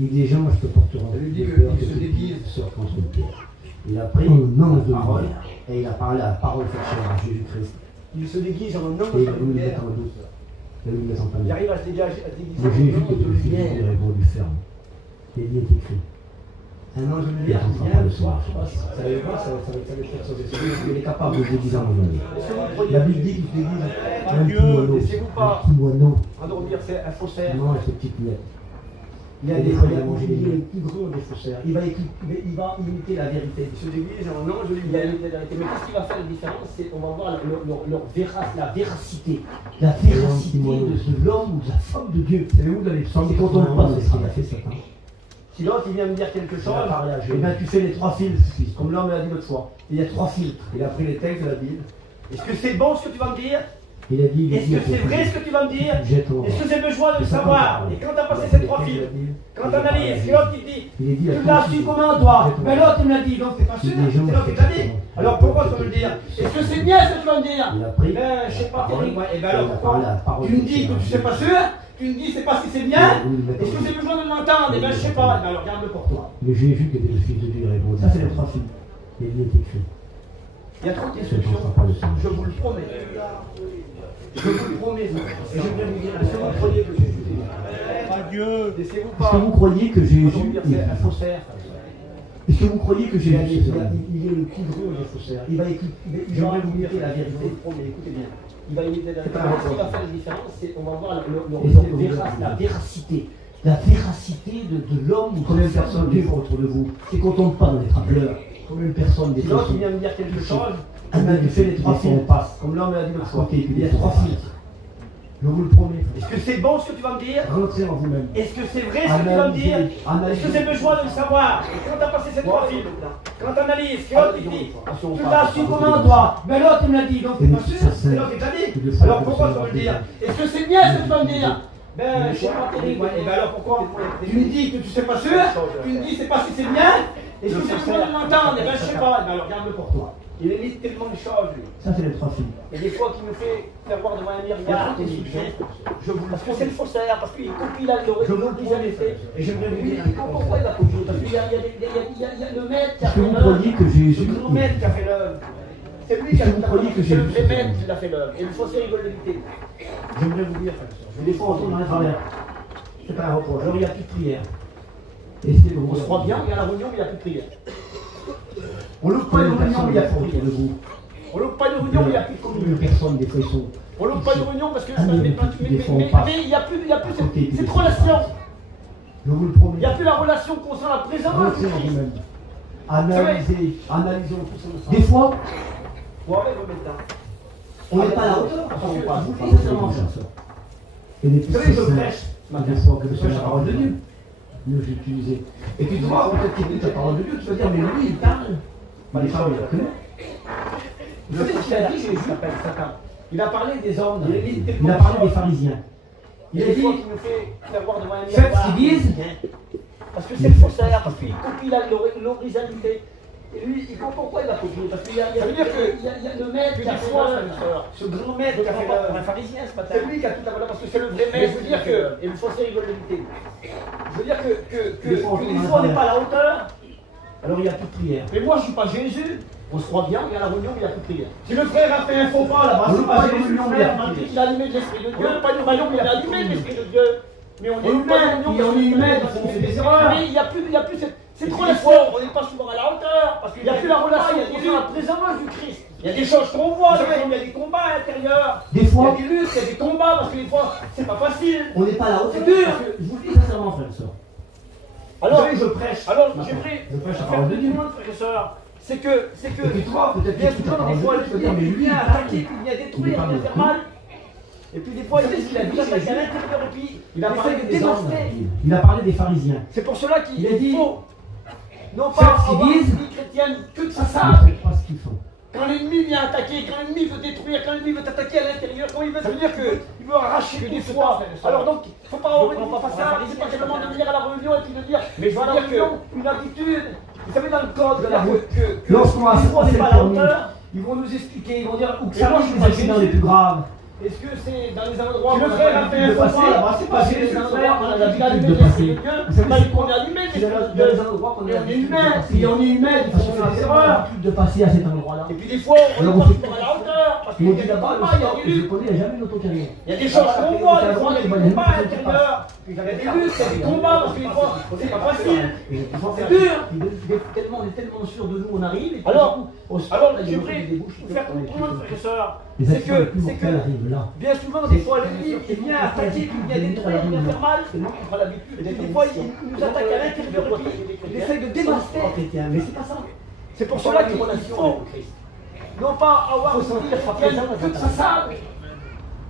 il dit, les anges te porteront. Ça lui dit qu'il se déguise sur contre une pierre. Il a pris une ange de parole et il a parlé à la parole faite chair à Jésus-Christ. Il se déguise en ange Et il de a voulu le lumière. mettre en doute. Il a voulu le mettre en Il panique. arrive à se déguiser Mais en Jésus, ange qui était de le Fils de Dieu, lumière. a répondu ferme. Et il est écrit. Un ange de Il lumière n'entend qui pas vient le le soir. soir. Ça va pas, ça va les faire sauver. Il est capable de se déguiser en homme. Est-ce que vous croyez La Bible dit qu'il se déguise un petit Dieu, moineau. laissez-vous pas Un petit moineau. endormir, c'est un faussaire. Il mange ses petites miettes. Il a Et des des fois, il il a mangé des est miettes. le plus grand des faussaires. Il va imiter la vérité. Il se déguise en ange de lumière. Mais qu'est-ce qui va faire la différence? C'est qu'on va voir la véracité. La véracité de l'homme ou de la femme de Dieu. Savez-vous dans les psaumes C'est quand on 81, pense c'est ce qu'il a fait Satan. Si l'autre il vient me dire quelque chose, Il a parlé à Jésus. eh bien tu fais les trois fils, comme l'homme l'a dit l'autre fois. Il y a trois fils. Il a pris les textes de la Bible. Est-ce que c'est bon ce que tu vas me dire? Il a dit, Est-ce que c'est vrai ce que tu vas me dire? Jette en bas. Est-ce que j'ai besoin de le C'est savoir? Satan. Et quand tu as passé Il a ces pris trois les fils, textes de la Bible. quand Il tu a parlé à analyses, Jésus. l'autre il dit, Il a dit à tu ton l'as fils, su comment toi? jette en bas. Mais l'autre il me l'a dit, donc c'est pas sûr, C'est des gens c'est l'autre qui qui t'a dit. font- Alors pourquoi tu veux me dire? Est-ce que c'est bien ce que tu vas me dire? Il a pris. Ben, je sais pas, la parole, Thierry, ouais, et ben il alors a pourquoi? parlé à la parole Tu me de dis que Dieu. tu sais pas sûr? Tu me dis c'est pas si c'est bien? Il a voulu le mettre Est-ce que en j'ai besoin de l'entendre? Eh ben je sais pas, eh ben alors garde-le pour toi. Mais Jésus, qui était le Fils de Dieu, a répondu. Ça c'est les trois filles. Et il est écrit. Il y a trop de Ce ne destruction, sera pas le Seigneur. je vous le promets. Je vous le promets. Et je viens vous dire, est-ce que vous croyez que Jésus est Dieu? Adieu. Laissez-vous Est-ce que pas vous croyez que Jésus endormir, c'est un faussaire. Est-ce que vous croyez que Jésus Il est le plus gros des faussaires. Il va J'aimerais vous imiter dire la vérité. je vous le promets, écoutez bien. Il va imiter la C'est pas vérité. Ce qui important. va faire la différence, c'est qu'on va voir la véracité. La véracité de l'homme ou de Combien la de femme personnes de des Dieu. fois autour de vous, c'est qu'on tombe pas dans les trappeurs. Combien de personnes des Si fois l'autre sont vient me dire quelque chose, Ah, eh ben, tu fais les trois des fois, fils. on passe. Comme l'homme l'a dit l'autre à fois. côté, puis Il y a des fois, trois on fils. passe. Je vous le promets. Est-ce que c'est bon ce que tu vas me dire? Rentrez en vous-même. Est-ce que c'est vrai ce que tu vas me dire? Est-ce que j'ai besoin de le savoir? Et quand tu as passé ces trois fils, quand tu analyses, que l'autre il dit, tu l'as su comment toi? Mais l'autre il me l'a dit, donc c'est pas sûr, c'est l'autre qui t'a dit. Alors pourquoi tu veux le dire? Est-ce que c'est bien ce que tu vas me dire? Ben, je sais pas, Thierry. Et ben alors pourquoi? Tu me dis que tu sais pas sûr, tu me dis c'est pas si c'est bien, est-ce que j'ai besoin de l'entendre? Et ben je sais pas, et ben alors garde-le pour toi. Il évite tellement de choses, lui. Ça, c'est les trois filles. Et des fois qu'il nous fait faire voir devant un miroir, je vous parce que c'est le faussaire, parce qu'il copie la l'originalité. Et j'aimerais vous dire, pourquoi il va copier? Parce qu'il y a le maître qui a Est-ce que fait vous l'œuvre. croyez que Jésus. Le grand maître qui a fait l'œuvre. C'est lui qui a Est-ce que vous croyez que c'est le Jésus- vrai maître qui a fait l'œuvre. Et le faussaire, il veut l'éviter. J'aimerais vous dire, frère et sœurs, des fois on tourne dans les travers. C'est pas un reproche. Alors il n'y a plus de prière. Essayez de On vous se croit bien, il y a la réunion, mais il n'y a plus de prière. On loupe pas Combien une de réunion, mais il n'y a personnes plus de autour de prière. vous. On loupe pas une réunion, mais il n'y a plus de Combien communion. de personnes, des fois, ils sont. On loupe pas une réunion parce que Ah, mais il n'y a plus cette relation. Je vous le promets. Il n'y a plus la relation concernant la présence de Rentrez en Christ. vous-même. Analysons tout ça. Des fois, Bon, avec vos médecins. on n'est pas à la hauteur. Parce que Pas vous sincèrement. Et les Vous savez, je prêche. des fois que Je c'est prêche la la parole de Dieu. Nous l'utilisons. Et tu te vois, peut-être qu'il dit la parole de Dieu, tu vas dire, mais lui, il parle. Bah, les femmes, ils la connaissent. Vous savez ce qu'il a dit, Jésus s'appelle Satan. Il a parlé des hommes. Il a parlé des pharisiens. Il a dit qu'il nous fait faire voir devant un Faites miroir. ce qu'ils disent. Parce que c'est le faussaire, parce qu'il copie l'originalité. Et lui, il comprend pourquoi il va copier. Parce qu'il y a, Ça veut dire que le maître qui a fait l'heure. Ce grand maître qui a fait l'heure. un pharisien ce matin. C'est lui qui a toute la valeur parce que c'est le vrai Mais maître. je veux dire que, Et le faussaire, il veut l'éviter. Je veux dire que Des fois, des fois, on n'est pas à la hauteur. Alors il n'y a plus de prière. Mais moi, je ne suis pas Jésus. On se croit bien, on est à la réunion, mais il n'y a plus de prière. Si le frère a fait un faux pas là-bas, c'est pas Jésus, le frère, il a allumé de l'Esprit de Dieu. Pas une réunion, mais il a allumé de l'Esprit de Dieu. Mais on est humain, on est humain, on fait des erreurs. Mais il n'y a plus cette. C'est trop la foi, on n'est pas souvent à la hauteur, parce qu'il n'y a plus la relation, il y a la présence du Christ. Il y a des choses qu'on voit, il y a des combats à l'intérieur. Des fois, il y a des luttes, il y a des combats, parce que des fois, c'est pas facile. on n'est pas à la hauteur. C'est dur. Parce que, je vous le dis sincèrement, frère et sœur. Alors, je prêche. alors Maintenant, j'aimerais je prêche la faire parole de du Dieu. monde, frère et sœur. C'est que, Et puis toi, peut-être bien que tu souvent, parles des fois, de Dieu, tu peux il dire, mais lui, vient il attaquer, parle. puis il vient Il détruire, il parle vient de faire tout. mal. Et puis des fois, Vous savez ce qu'il a dit, attaque à Jésus l'intérieur, et puis Il a essaie parlé de des hommes. dévaster. Il a parlé des pharisiens. C'est pour cela qu'il Il a dit, faut non faites pas ce qu'ils avoir une disent. vie chrétienne que de sa Ils salle. ne savent pas ce qu'ils font. Quand l'ennemi vient attaquer, quand l'ennemi veut détruire, quand l'ennemi veut t'attaquer à l'intérieur, quand il veut, ça veut dire qu'il veut arracher Que des des fois. fois, Alors donc, il ne faut pas avoir une Je vie prends pas face pour un à pharisien, c'est pas c'est seulement pas de venir à la réunion et puis de dire, Mais je à la veux dire que- réunion, une habitude. Vous savez, dans le code de la route, Lorsqu'on a des fois, on n'est pas à la permis, hauteur, ils vont nous expliquer, ils vont dire, où que Et ça moi, marche, je les accidents les plus graves. est-ce que c'est dans les endroits Si où le on frère a a fait l'habitude un de faux passer, pas, là-bas, c'est pas c'est chez des les endroits frères, où on a on a l'habitude l'habitude de de passer. Dieu, Vous savez pas pourquoi qu'on est allumé, mais Il y a c'est des endroits qu'on a on est l'habitude de humain, passer. si on est humain, il faut On faire a des erreurs. l'habitude de passer à cet endroit-là. Et puis des fois, on Alors, n'est on pas fait- toujours à la hauteur, parce qu'il Il y dit a des là-bas, combats, il y a des je luttes. connais, il n'y a jamais une autocarrière. Il y a des choses qu'on voit, des fois, il y a des combats à l'intérieur. Il y a des luttes, il y a des combats, parce que des fois, c'est pas facile. C'est dur. Tellement, on est tellement sûr de nous, on arrive. Et puis, Alors, du coup, au sport, Alors, là, il y a j'aimerais des débouches, vous faire on est comprendre, plus- frères et sœurs, Les c'est actions les plus que mortelles arrivent là. bien souvent, des fois, l'ennemi, il vient attaquer, il vient détruire, il vient faire mal. C'est nous qui prenons l'habitude. Et des fois, il nous attaque à l'intérieur, et puis il essaie de dévaster. Mais c'est pas ça. C'est pour cela qu'il faut non pas avoir une vie chrétienne que de sa salle.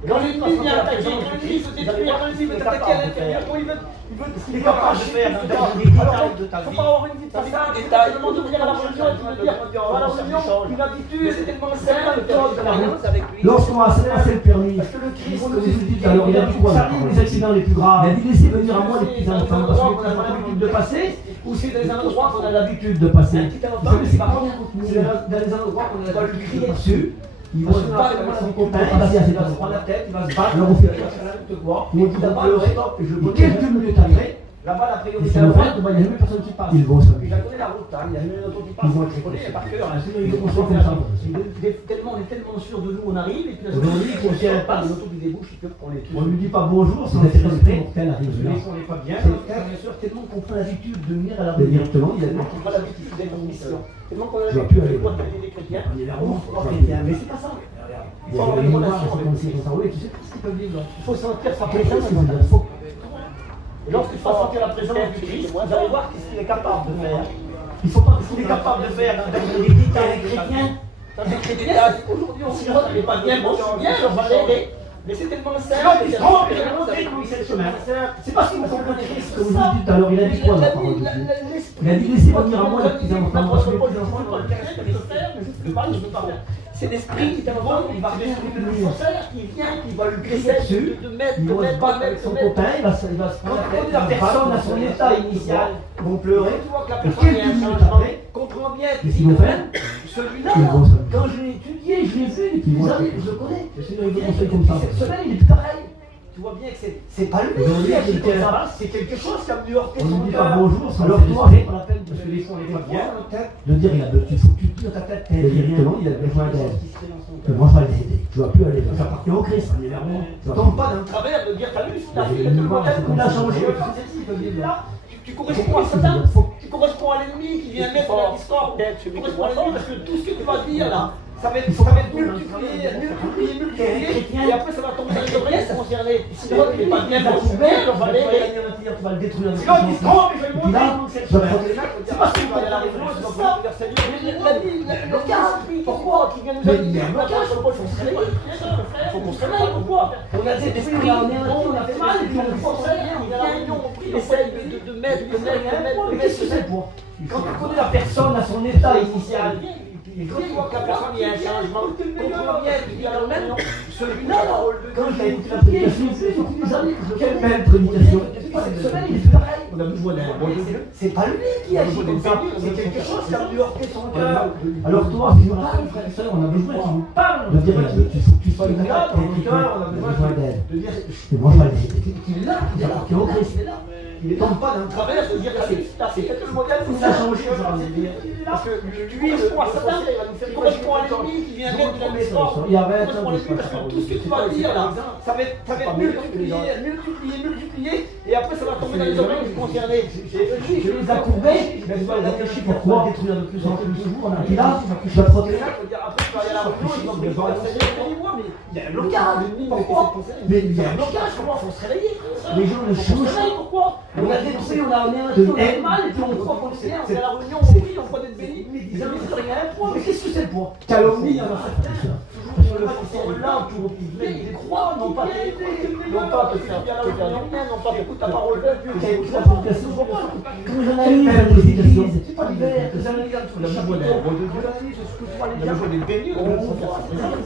Quand l'ennemi vient attaquer, quand l'ennemi veut détruire, quand l'ennemi veut t'attaquer à l'intérieur, quand il veut arracher tout ça. Alors, il ne faut pas avoir une vie de façade, c'est tellement de venir à la religion et de dire, à la religion, une habitude, c'est tellement sain, le code de la religion. Lorsqu'on a passé le permis, Parce que le Christ on nous nous explique, explique, alors il a dit quoi ça les accidents les plus graves. Il a dit laissez venir à moi les petits enfants parce endroits qu'on a l'habitude de passer. ou c'est des endroits On a l'habitude de passer. Un petit enfant, Vous savez, c'est pas pas bien bien. C'est dans les endroits qu'on a va lui l'habitude crier de passer. Il va se battre avec son copain, il va se prendre la tête, il va se battre. Alors on fait n'importe quoi. On dit d'abord stop et je vois quelques minutes après. Là-bas, la Et priorité c'est à le l'oreille, fait, il n'y a même personne qui passe. Ils vont s'amuser. je la connais la route, hein. Il y a une auto qui passe, Ils vont je être connais par cœur. hein. Sinon, ils vont se faire ça. Tellement, on est tellement sûr de nous, on arrive, et puis On dit qu'on tient pas. l'auto qui débouche, et puis on est tous. On lui dit pas bonjour, Sans c'est être respect. respect. Mortel arrive là. on n'est pas bien. Bien sûr, tellement qu'on prend l'habitude de venir à la réunion. Directement, il a Tellement qu'on a l'habitude d'être en mission. Tellement qu'on a Je vais l'habitude plus de aller voir là. des chrétiens. On est vers On moi, croit je vais chrétien, aller. mais c'est pas ça. Il Il y faut a avoir une une relation relation comme avec si lui. on s'en tu sais pas ce qu'ils peuvent vivre là. Il faut sentir sa Après ça, présence. c'est il faut. Et lorsqu'il faut sentir la présence du Christ, vous allez voir ce qu'il est capable de faire. Il faut pas Ce qu'il est capable de faire dans des détails chrétiens. Dans des chrétiens, aujourd'hui on s'y rend, il n'est pas bien, bon, je suis bien, on va l'aider. Mais c'est tellement simple. Il se trompe, il a montré comment c'est le chemin. C'est parce qu'il me semble que Christ, comme vous dites tout à l'heure, il a dit quoi la parole de Dieu? Il a dit laissez venir à moi les petits enfants, parce que les petits enfants, c'est l'esprit qui t'invente, il va venir le faussaire, il vient, il va lui crier dessus, de mettre, il va se battre avec son copain, il va se prendre la tête, la personne à son état initial, vont pleurer, Tu vois que la et personne quelques est un minutes changement, après, comprend bien qu'est-ce qu'ils vont faire? celui-là, Ils vont s'amuser. quand je l'ai étudié, je l'ai vu, Ils vont je le connais. Sinon, ils vont rester comme ça. Cette semaine, il est plus pareil. Tu vois bien que c'est pas lui Aujourd'hui, qui agit comme quelqu'un- ça, c'est quelque chose qui a venu heurter On son lui dit pas cœur. bonjour, ça Alors leur toi, toi, c'est pas la peine, parce que les sons, on est pas bien. De dire, il a il faut que tu te dis dans ta tête, directement, il a besoin d'aide. Et moi, je vais l'aider. Tu vas plus aller là. Ça appartient au Christ, on est vers moi. Tu vas Tombe pas dans le travers de dire t'as vu la fille de ton modèle, Il a changé. tu corresponds à Satan, tu corresponds à l'ennemi qui vient mettre la discorde, tu corresponds à l'ennemi parce que tout ce que tu vas dire là, ça va être multiplié, et après ça va tomber dans les oreilles concernées. Si l'autre n'est pas bien concerné, on va l'aider. Tu vas le détruire. Si l'autre il se trompe, je vais le montrer. C'est parce qu'il va y aller à la réunion, je dois pas dire Seigneur, la vie, le blocage, pourquoi qui vient nous amener un blocage, il faut se réveiller, il faut qu'on se réveille, pourquoi on a des esprits, on a fait mal, et puis on force rien, on vient à la réunion, on prie, on essaye de mettre, Qu'est-ce que c'est pour? Quand tu connais la personne à son état initial, Et quand tu vois que la personne, il y a un changement, comprends bien, tu dis alors maintenant, celui-là, Quand j'ai écouté la prédication, quelle belle prédication. cette semaine, il est pareil. On a besoin d'un bon Dieu. C'est pas lui qui agit comme ça, C'est quelque chose qui a dû heurter son cœur. Alors toi, si on parle, frère et soeur, on a besoin qu'il nous parle. On va dire qu'il faut que tu sois là, Dans ton cœur, on a besoin d'aide. de dire Et moi, je vais aller. qu'il est là, Il est au Christ. il ne tombe pas d'un travers de dire là c'est le modèle faut ça changer aujourd'hui. Parce que lui, le Satan, il va nous faire correspondre à l'ennemi qui vient mettre dans les formes. Il y avait un Parce que tout ce que tu vas dire là, ça va être multiplié, et après ça va tomber dans les oreilles concernés. Je les ai courbés, mais je vais réfléchir pourquoi détruire de plus en plus de vous. Et là, je vais protéger. Après, tu vas aller à la réunion, ils vont dire Seigneur, moi, mais il y a un blocage. Pourquoi? Mais il y a un blocage, comment il faut se réveiller? Les gens ne changent pas. Pourquoi? On a détruit, on a un mal, et puis on croit qu'on le sait, on fait la réunion, on prie, on croit d'être béni. Ils ont dit qu'il y a un point, mais qu'est-ce que c'est le point? Calomnie, il y en a fait. Parce que le français, là, tout ils croient, non pas te faire bien la réunion, non pas écouter ta parole de Dieu. Quand j'analyse dans les églises, c'est pas l'hiver, que j'analyse dans tout le monde.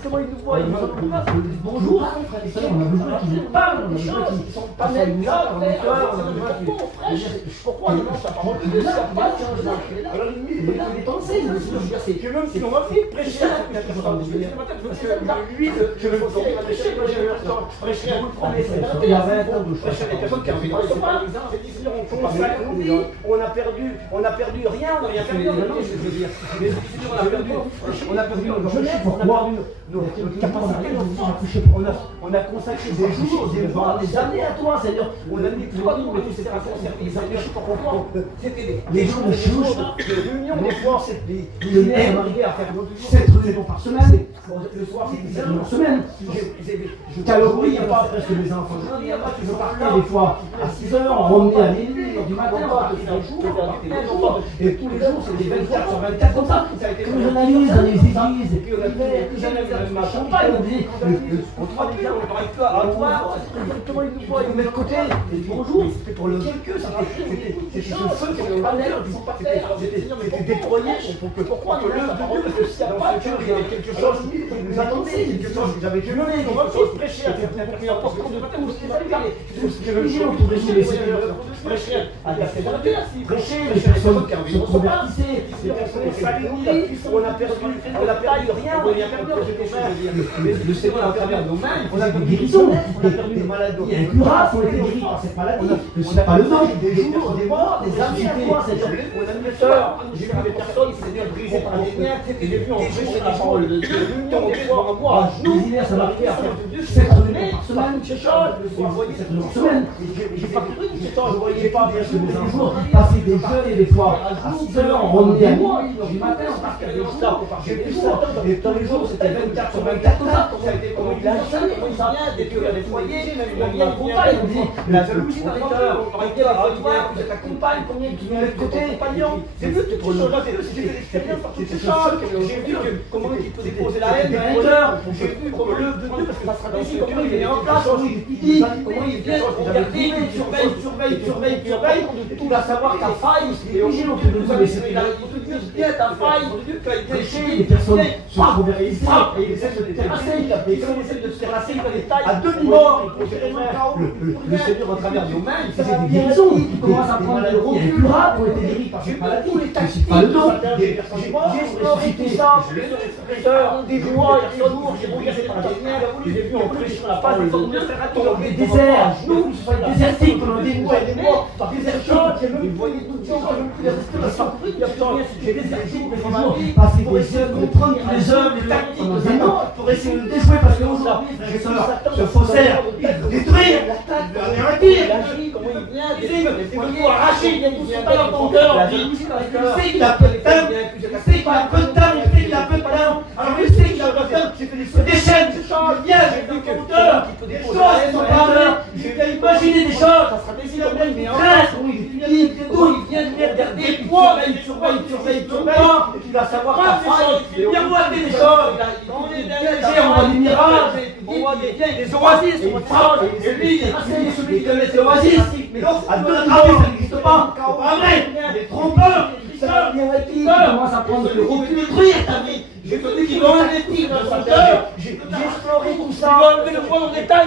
Comment ils nous voient, ils nous voient. Bonjour, frère et sœur, on a besoin qu'ils nous parlent, on a besoin qu'ils sont pas là, on a besoin qu'ils. Pourquoi non, ta parole de Dieu, ça n'a pas changé. Alors, il est pensé, c'est que même si on va prêcher, parce que lui, je vais vous dire, il va prêcher, moi je vais prêcher à vous promettre. Il y a 20 ans de Prêcher à des personnes qui ont fait par exemple, on a perdu rien, on n'a rien perdu, on a perdu notre jeunesse, on a perdu notre capacité, on a consacré des jours, des mois, des années à toi, Seigneur. On a mis toi, nous, mais tu sais, c'était les gens ne changent pas. Les réunions, des fois, c'est des arrivé à faire 7 réunions par semaine. Le soir, c'est 7 réunions par semaine. Calorie, il n'y a pas presque les enfants. Je partais des fois à 6h, on revenait à minuit, du matin, on partait un jour, et tous les jours, c'était 24 sur 24 comme ça. Comme j'analyse dans les églises, et puis on a fait, j'analyse dans ma champagne, on dit, on travaille bien, on travaille pas à toi, comment ils nous voient, ils nous mettent de côté, et bonjour, c'était pour le quelques, c'était ce feu qui avait pas l'air, c'était déployé pourquoi que l'œuvre de Dieu, parce que s'il n'y a pas de Dieu, il y avait quelque chose qui nous attendait, quelque chose que j'avais donné, quelque chose prêché à certains pour qu'il apporte compte de tout ce qu'il fallait faire, tout ce que le jour pour prêcher les seigneurs, prêcher à la fédération, prêcher les personnes qui se convertissaient, les personnes s'alégrient, on a perdu rien, on a perdu le Seigneur à travers nos mains, on a des guérisons, on a perdu des maladies incurables, on a été guéris par cette maladie, c'est pas le nom, des jours, des mois, des années à toi, Seigneur, on a mis peur, j'ai vu des personnes qui s'étaient brisées par des liens, et j'ai vu en prêcher la parole de Dieu, tomber devant moi, à genoux, ça m'arrivait à faire 7 réunions par semaine, je change, je voyais 7 réunions par semaine, j'ai pas cru, je voyais pas bien sûr des jours, passer des heures et des fois à 6 heures, on revenait à minuit, du matin, on partait à des jours, j'ai vu ça, et tous les jours c'était 24 sur 24 comme ça, ça a été comment il a installé, comme ça, des foyers, même bien compagne, on dit, la jalousie dans les cœurs, on était à toi, vous êtes ta compagne, combien tu mets de côté, compagnon, c'est vu que pour le genre, j'ai fait l'expérience par toutes ces choses, j'ai vu comment il peut déposer la haine dans les cœurs, j'ai vu comment l'œuvre de Dieu, parce que ça sera ici, comment il est en place, comment il vient regarder, surveille, tout va savoir ta faille, et au jour de nous laisser bien ta faille, prêcher, les personnes sont converties, et ils essaient de se terrasser, et quand ils essaient de se terrasser, à demi-mort, le Seigneur, à travers nos mains, il faisait des guérisons, il commence à prendre des incurables pour être guéris par cette maladie, c'est pas le nom, j'ai ressuscité ça, des mois, j'ai regardé par des liens, j'ai vu en prêchant la parole de Dieu, tomber des déserts, nous, désertiques pendant des mois et des mois, par des choses, j'ai voyé tout le temps, j'ai déserté pour ma vie, passer des heures, comprendre tous les heures, les tactiques, les noms, pour essayer de déjouer, parce que nous, ce faussaire, détruire, comment il vient, il faut arracher, il vient dans ton cœur, il sait qu'il a peu de temps, il sait qu'il a peu de temps, il sait qu'il a peu de temps, alors il sait qu'il a peu de temps, j'ai fait des chaînes, il vient, j'ai vu ton cœur, des choses qui sont pas l'heure, j'ai fait imaginer des choses, ça sera des idées, il vient de regarder, il surveille, il va savoir ta faille, il voit des choses, on voit des miracles, on voit des oasis, et lui, c'est celui qui connaît ces oasis, mais à deux travaux, ça n'existe pas, c'est pas vrai, les trompeurs, ça va bien avec qui commence à prendre le recul, détruire ta vie. J'ai connu qui vont investir dans son cœur. J'ai exploré tout ça. Il va enlever le point en détail.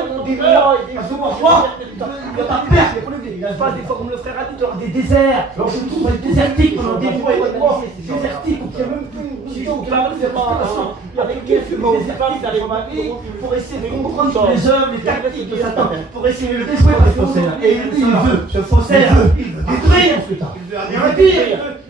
Parce que parfois, ta perte, il se passe des fois comme le frère a dit, dans des déserts. Alors je me trouve désertique pendant des mois, désertique, donc il n'y a même plus une vision, avec des épargnes dans ma vie, pour essayer de comprendre les œuvres, les tactiques de Satan, pour essayer de le déjouer parce que et il veut, ce faussaire, il veut détruire ce que tu as.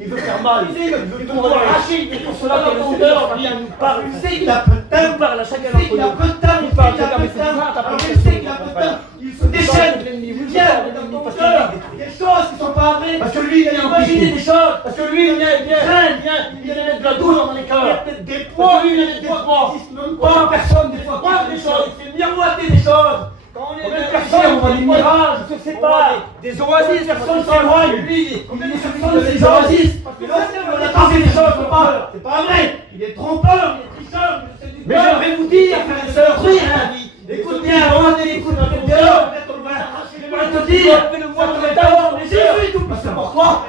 Il veut faire mal, il veut tout arracher, et pour cela que le Seigneur vient nous parler. Il sait qu'il a peu de temps, il parle à chacun d'entre nous. Il a peu de temps, il parle à chacun d'entre nous. Il sait qu'il a peu de temps, il se déchaîne, il vient dans ton cœur. Il y a des choses qui ne sont pas vraies, parce que lui, il vient imaginer des choses, parce que lui, il vient mettre de la douleur dans les cœurs. Il y a peut-être des poids, lui, il vient mettre des poids. Pas personne, des fois, des choses, il fait miroiter des choses. Combien de personnes, on voit des mirages, on se sépare, des oasis, personne s'éloigne, lui, combien de personnes, des oasis, parce que on a tenté des choses, c'est pas vrai, il est trompeur, il est tricheur, mais j'aimerais vous dire, frères et sœurs, écoute bien, avant de l'écoute, dehors, je vais te dire, fais-le-moi de d'abord, mais Jésus est tout puissant, pourquoi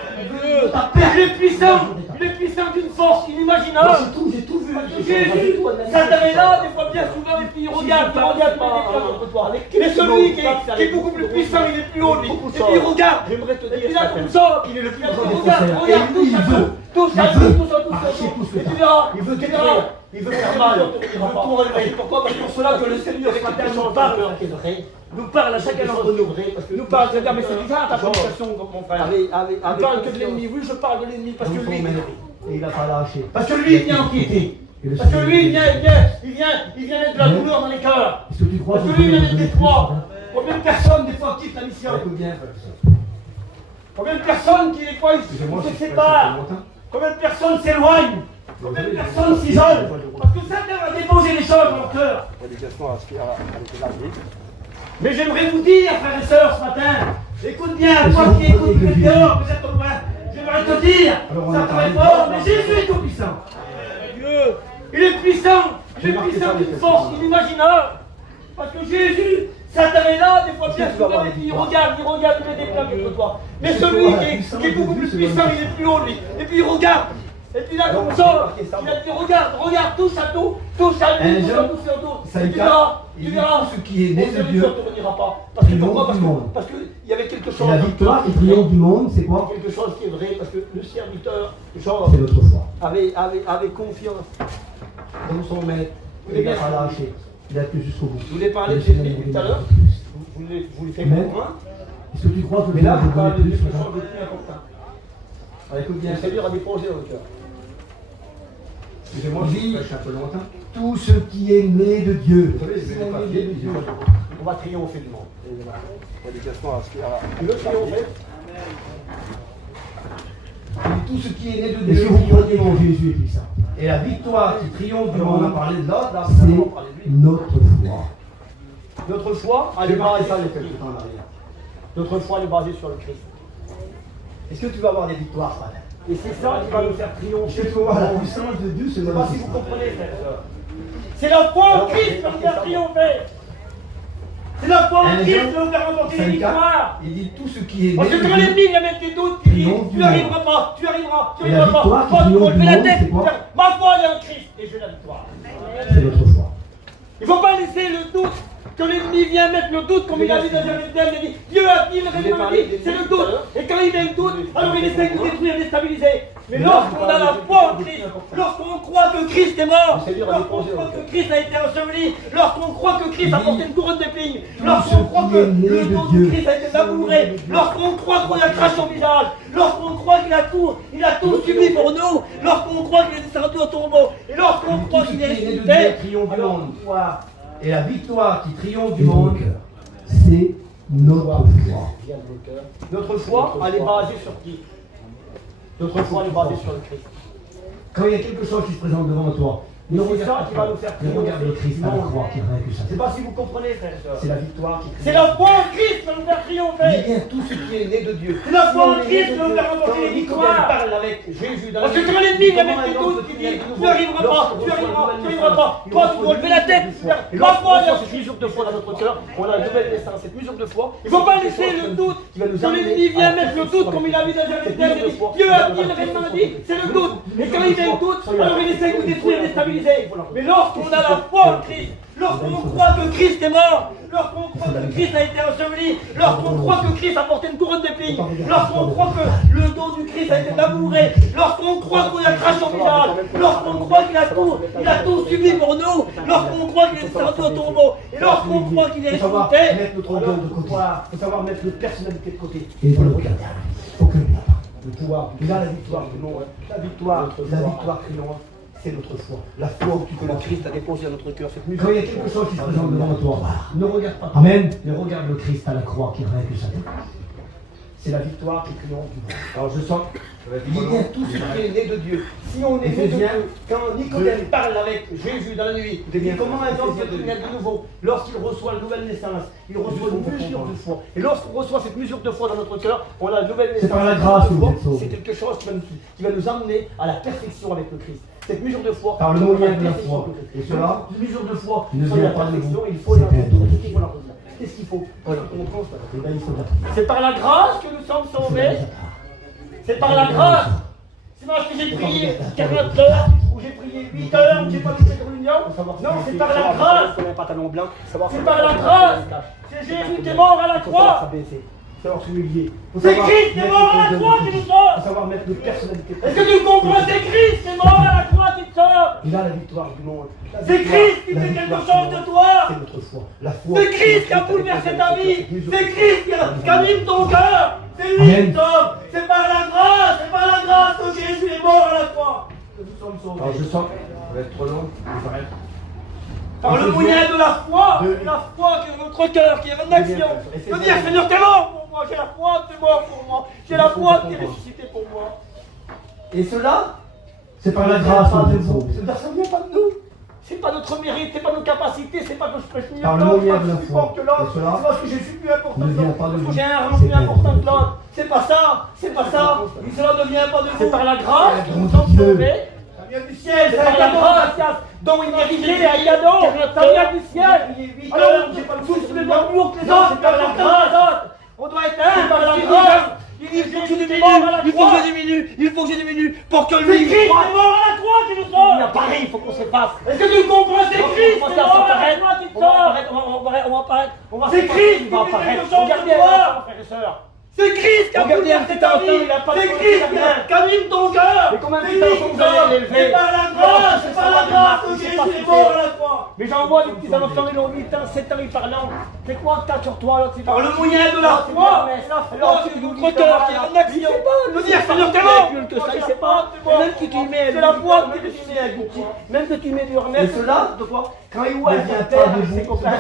il est puissant d'une force inimaginable. J'ai tout vu. Jésus, Satan est là, des fois bien souvent, et puis il regarde pas contre toi. Mais celui qui est beaucoup plus puissant, il est plus haut, lui. Et puis il regarde. J'aimerais te dire, et puis là, comme ça, il est le plus grand des faussaires. Regarde, touche à tout. Et tu verras, il veut détruire, il veut faire mal, il veut tout relever. Pourquoi? Parce que pour cela que le Seigneur nous parle à chacun d'entre nous. Nous parle, mais c'est bizarre ta prédication, mon frère. Tu parles que de l'ennemi. Oui, je parle de l'ennemi parce que lui, et il n'a pas lâché. parce que lui, il vient enquêter. Parce que lui, il vient mettre de la douleur dans les cœurs. Est-ce que tu crois Parce que lui, il vient mettre des poids. Combien de personnes, des fois, quittent la mission? Combien de personnes qui, des fois, se séparent? Combien de personnes s'éloignent? Combien de personnes s'isolent? Parce que Satan a déposé les choses dans leur cœur. Mais j'aimerais vous dire, frères et sœurs, ce matin, écoute bien, toi qui écoutes le dehors, vous êtes au loin, j'aimerais te dire, Satan est fort, mais Jésus est tout puissant. Il est puissant d'une force inimaginable. Parce que Jésus, Satan est là, des fois bien souvent, et puis il regarde, il met des plans contre toi. Mais celui qui est beaucoup plus puissant, il est plus haut, lui. Et puis il regarde. Et puis là, comme ça, il a dit, regarde, touche à tout, touche à lui, touche à tout. Et tu verras, ce qui est né de Dieu, ne te reniera pas. Parce que pourquoi? Parce qu'il y avait quelque chose. La victoire qui triomphe du monde, c'est quoi? Quelque chose qui est vrai, parce que le serviteur, Jean, c'est notre foi. Avait confiance dans son maître. Il n'a pas lâché. Il a tenu jusqu'au bout. Vous voulez parler de Jésus tout à l'heure? Vous les faites comprendre? Est-ce que tu crois que mais là, vous parlez de quelque chose de plus important. Écoute bien, le Seigneur a des projets dans le cœur. Excusez-moi, je suis un peu lointain. Tout ce qui est né de Dieu. Vous savez, on va triompher du monde. Tu veux triompher? Tout ce qui est né de Dieu, mon Jésus est puissant. Et la victoire qui triomphe du monde, on a parlé de l'autre, c'est notre foi. Notre foi, elle est basée sur le Christ. Notre foi, elle est basée sur le Christ. Est-ce que tu vas avoir des victoires, frère? Et c'est ça qui va nous faire triompher. Tu vas voir la puissance de Dieu, je ne sais pas si vous comprenez, frère et sœur. C'est la foi en Christ qui va nous faire triompher. C'est la foi en Christ qui va nous faire remporter des victoires. Il dit tout ce qui est né. Parce que quand l'ennemi vient mettre des doutes, il dit tu n'arriveras pas, tu arriveras pas. Moi, je me la tête. Ma foi elle est en Christ et j'ai la victoire. C'est notre foi. Il ne faut pas laisser le doute. Que l'ennemi vient mettre le doute, comme il a dit dans Jérusalem, il dit Dieu a dit, c'est le doute. Et quand il vient le doute, alors il essaie de nous détruire, déstabiliser. Mais lorsqu'on a la foi en Christ, lorsqu'on croit que Christ est mort, lorsqu'on croit que Christ a été enseveli, lorsqu'on croit que Christ a porté une couronne d'épines, lorsqu'on croit que le dos de Christ a été labouré, lorsqu'on croit qu'on a craché son visage, lorsqu'on croit qu'il a tout subi pour nous, lorsqu'on croit qu'il est descendu au tombeau, et lorsqu'on croit qu'il est ressuscité, et la victoire qui triomphe du monde, c'est notre foi. Notre foi, elle est basée sur qui? Notre foi, elle est basée sur le Christ. Quand il y a quelque chose qui se présente devant toi, Et c'est ça qui va nous faire Mais regarde le Christ à la croix qui a vaincu Je ne sais Satan. pas si vous comprenez, frères et sœurs. C'est la victoire qui C'est la foi en Christ qui va nous faire triompher. Il y a tout ce qui est né de Dieu. C'est la foi en Christ qui va nous faire remporter les victoires. parle avec Jésus dans Parce que quand l'ennemi vient mettre le doute, il dit tu n'y arriveras pas, tu n'y arriveras pas. Toi, tu dois lever la tête. La foi, il y a cette mesure de foi dans notre cœur. On a une nouvelle naissance, cette mesure de foi. Il ne faut pas laisser le doute. Quand l'ennemi vient mettre le doute, comme il a mis dans Genèse, il dit Dieu a-t-il réellement dit, c'est le doute. Et quand il vient le doute, alors il essaie de nous détruire, déstabiliser. Mais lorsqu'on a la foi en Christ, lorsqu'on croit que Christ est mort, lorsqu'on croit que Christ a été enseveli, lorsqu'on croit que Christ a porté une couronne d'épines, lorsqu'on croit que le dos du Christ a été labouré, lorsqu'on croit qu'on a craché son visage, lorsqu'on croit qu'il a tout subi pour nous, lorsqu'on croit qu'il est descendu au tombeau, et lorsqu'on croit qu'il est Il faut savoir ressuscité, mettre notre orgueil de côté. Il faut savoir mettre notre personnalité de côté. Et il faut le regarder. Aucun là-bas. Le pouvoir. Là, la victoire, non, la victoire triomphe, c'est notre foi. La foi que le Christ a déposée dans notre cœur. Cette musique. Quand il y a quelque chose qui se présente devant toi, Ne regarde pas. Amen. Mais regarde le Christ à la croix qui a vaincu Satan. C'est la victoire qui triomphe du monde. Alors je sens, il y a tout ce qui est né de Dieu. Si on est né de Dieu, quand Nicodème parle avec Jésus dans la nuit, et comment un homme peut naître de nouveau, lorsqu'il reçoit la nouvelle naissance, il reçoit une mesure de foi. Et lorsqu'on reçoit cette mesure de foi dans notre cœur, on a une nouvelle naissance. C'est par la grâce que vous êtes sauvés. C'est quelque chose qui va nous amener à la perfection avec le Christ. Cette mesure de foi, Par le moyen de la foi. Et cela, une mesure de foi, ne sans la vient pas de perfection, vous. il faut la redire. Qu'est-ce qu'il faut? c'est par la grâce que nous sommes sauvés. C'est par la grâce. C'est parce que j'ai prié 40 heures, ou j'ai prié 8 heures, ou j'ai pas loupé de réunion. Non, c'est par la grâce. C'est par la grâce. C'est Jésus qui est mort à la croix. Savoir s'humilier. C'est Christ qui est mort à la croix qui nous sauve. Savoir mettre de personnalité. Est-ce que tu comprends? C'est Christ qui est mort à la croix qui te sauve. Il a la victoire du monde. C'est Christ qui fait quelque chose de toi. C'est notre foi. La foi. C'est Christ qui a bouleversé ta vie. C'est Christ qui anime ton cœur. C'est lui qui te sauve. C'est par la grâce. C'est par la grâce que Jésus est mort à la croix que nous sommes sauvés. Alors je sens, ça va être trop long, je m'arrête. Par le moyen de la foi qui est notre cœur, qui est en action. De dire Seigneur, t'es mort pour moi. J'ai la foi, t'es mort pour moi. J'ai la foi, t'es ressuscité pour moi. Et cela, c'est par la grâce que vous êtes vous. sauvés. Ça ne vient pas de nous. C'est pas notre mérite, c'est pas nos capacités, c'est pas que je prêche mieux Par le moyen de la foi. que l'autre. Et cela C'est parce que je suis plus important ne que vient l'autre. pas de Parce que vous. j'ai un rang plus important que l'autre. C'est pas ça, c'est pas ça. Et cela ne vient pas de vous. C'est par la grâce que nous sommes sauvés. Ça vient du ciel, c'est par la grâce dont il méritait un cadeau. Ça vient du ciel. Alors, tous les plus haut que les autres, c'est par la grâce. On doit être un par la grâce. Il faut que je diminue, il faut que je diminue, il faut que je diminue pour que lui. C'est Christ est mort à la croix qui nous sauve. Il y a pareil, il faut qu'on se fasse. Est-ce que tu comprends? C'est Christ qui est mort à la croix qui nous sauve. On va apparaître. C'est Christ qui fait quelque chose de toi, frères et sœurs. C'est Christ qui a bouleversé ta vie. C'est Christ qui anime ton cœur. C'est lui qui te sauve. C'est par la grâce, c'est par la grâce que Jésus est mort à la croix. Mais j'en vois des petits enfants, ils ont 8 ans, 7 ans, ils parlent. C'est quoi que t'as sur toi là? Par le moyen de la foi. Alors c'est notre cœur qui est en action. De dire Seigneur, t'es mort. Que ça, il sait pas. Même que tu mets, c'est la foi que tu mets. Même que tu mets du remède. Et cela, de quoi? Quand il voit un père avec ses copains,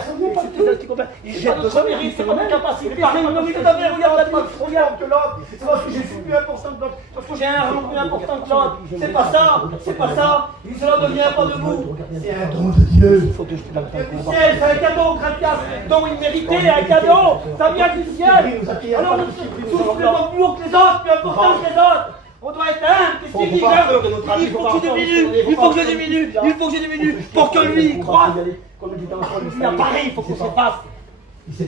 ses copains, il jette notre mérite, c'est pas notre capacité. C'est une nominalité d'avenir, regarde la vie, regarde que l'autre. C'est parce que je suis plus important que l'autre, parce que j'ai un rang plus important que l'autre. C'est pas ça, c'est pas ça. Et cela ne vient pas de vous. C'est un don de Dieu. Il faut que je te la Du ciel, c'est un cadeau, Gratias, dont il méritait un cadeau. Ça vient du ciel. Alors nous tous plus haut que les autres, plus importants que les autres. On doit être un, qu'est-ce qu'il dit? Il faut que je diminue, il faut que je diminue, il faut que je diminue pour que lui croit. Il y a pareil, il faut qu'on se fasse.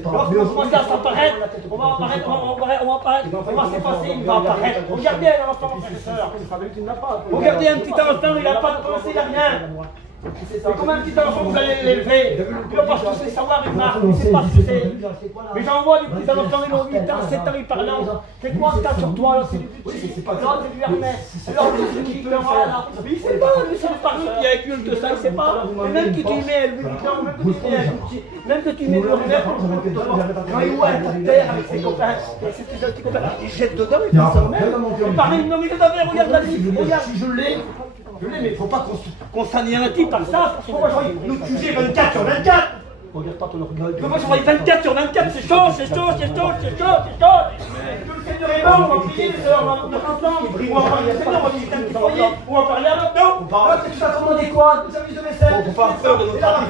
Lorsqu'on commence à s'apparaître, on va apparaître, on va s'effacer, il va apparaître. Regardez un enfant, frère et sœur. Regardez un petit enfant, il n'a pas de pensée, il n'a rien. Mais comme un petit enfant, vous allez l'élever. Il va pas tous savoir, il marche, il ne sait pas ce que c'est. Mais j'en vois des petits enfants, ils ont 8 ans, 7 ans, ils parlent. C'est quoi que t'as sur toi là? C'est du petit. L'autre, c'est du Hermès. L'autre, c'est du Clara. Mais il sait pas, lui, c'est le parfum qui a culte de ça, il sait pas. Mais même que tu mets Louis Vuitton, même que tu mets un Gucci, même que tu mets du Hermès, quand il voit un terre avec ses copains, avec ses petits copains, il jette dedans, il pense en même. Mais pareil, non, mais regarde la vie, regarde, je l'ai. Mais il ne faut pas qu'on s'anéantit par ça. Pourquoi je vais nous juger 24 sur 24? Regarde pas ton orgueil. Pourquoi je vais 24 sur 24? C'est chaud, c'est chaud, c'est chaud, c'est chaud, c'est chaud. Que le Seigneur est mort, on va prier, les sœurs, on va ensemble. On va parler au Seigneur, on va visiter un petit foyer, on va parler à l'autre. Non, tu vas commander quoi? Des services de faut pas avoir peur de notre parti,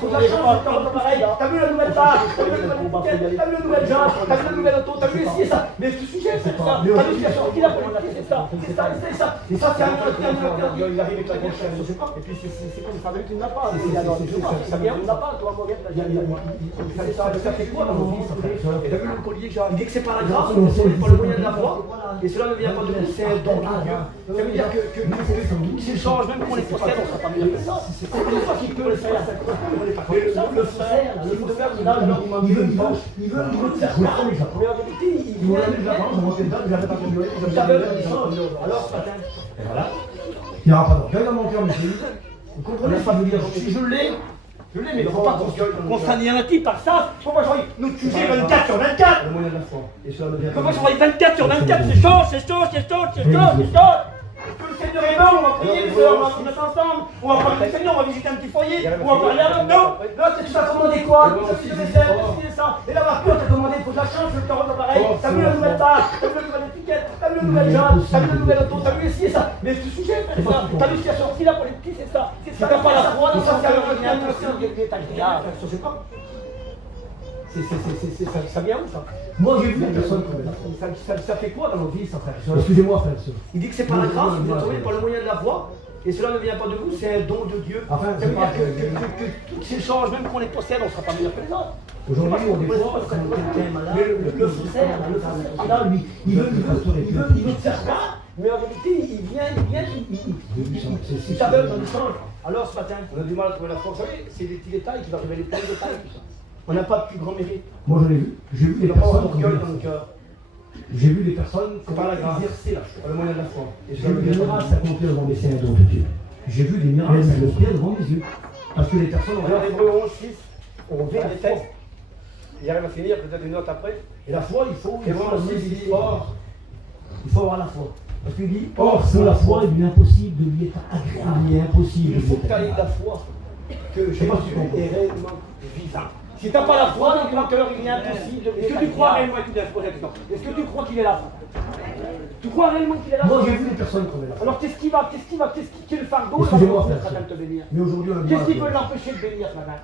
faut pas avoir peur de notre pareil. T'as vu la nouvelle table, t'as vu la nouvelle jambe, t'as vu la nouvelle auto, t'as vu ici et ça. Mais ce sujet, c'est ça. T'as vu ce qui a sorti la politique, c'est ça. C'est ça. Et ça, c'est un il arrive avec la grosse chaîne, je sais pas. Et puis c'est comme ça, tu n'as pas. Ça vient, on n'a pas, toi, Morgan. Ça fait quoi dans nos vies, ça fait? Et t'as vu le collier, genre, il dit que c'est pas la grâce, c'est pas le moyen de la foi. Et cela ne vient pas de nous, c'est un don de Dieu. Ça veut dire que s'il change, même qu'on les possède, on ne sera pas mieux que ça. C'est toi qui peux le faire. Le frère, il veut te faire croire. Mais en vérité, il vient. Alors, ce matin, et voilà. Il n'y aura pas d'orgueil dans mon cœur, monsieur. vous comprenez ce que je veux dire? Si je l'ai, mais il ne faut pas qu'on s'anéantit par ça. Faut pas choisir nous tuer 24 sur 24. Le moyen de la foi. Et cela ne vient Faut pas choisir 24 sur 24, c'est chaud. Que le Seigneur est bon, on va prier, on va se mettre ensemble, on va parler du Seigneur, on va visiter un petit foyer, on va parler à l'homme. Non, là, tu t'as commandé quoi? Et là, ma pure, t'as commandé, il faut que je la change, je te rends pareil. T'as vu la nouvelle table, t'as vu la nouvelle étiquette, t'as vu la nouvelle jambe, t'as vu la nouvelle auto, t'as vu ici et ça. Mais ce sujet, c'est ça. T'as vu ce qui a sorti là pour les petits, c'est ça. Si t'as pas la foi, donc ça, c'est un peu. Ça vient où ça? Moi j'ai vu des personnes comme ça fait quoi dans nos vies, ça, frère? Excusez-moi, frère. Il dit que c'est par la grâce, vous êtes sauvés par le moyen de la foi, et cela ne vient pas de vous, c'est un don de Dieu. Enfin, ça veut dire que toutes ces choses, même qu'on les possède, on ne sera pas meilleur que les autres. Aujourd'hui, on des fois, quand quelqu'un est malade, le frère, là, lui, il veut te faire croire. Mais en vérité, il vient, il t'aveugle dans l'échange. Alors ce matin, on a du mal à trouver la foi. Vous savez, c'est des petits détails qui doivent révéler plein de détails, tout ça. On n'a pas de plus grand mérite. Moi je l'ai vu. J'ai vu des personnes dans le cœur. J'ai vu des personnes c'est par la grâce, exercer la foi, le moyen de la foi. Et j'ai vu des miracles s'accomplir devant mes yeux, donc Dieu. J'ai vu des miracles s'accomplir devant mes yeux. Parce que les personnes ont. Alors Hébreux 11, 6, on vient des textes. Il arrive à finir, peut-être une note après. Et la foi, il faut. Hébreux 6, il dit or. Il faut avoir la foi. Parce qu'il dit or, sans la foi, il est impossible de lui être agréable. Il est impossible. Il faut que tu aies la foi que Jésus est réellement vivant. Si tu n'as pas la foi dans ton cœur, il est impossible. Est-ce que tu crois réellement Est-ce que tu crois qu'il est là? Tu crois réellement qu'il est là? Moi j'ai vu des personnes comme là. Alors qu'est-ce quel fardeau excusez-moi, te bénir? Mais aujourd'hui, qu'est-ce qui peut l'empêcher de bénir ce matin?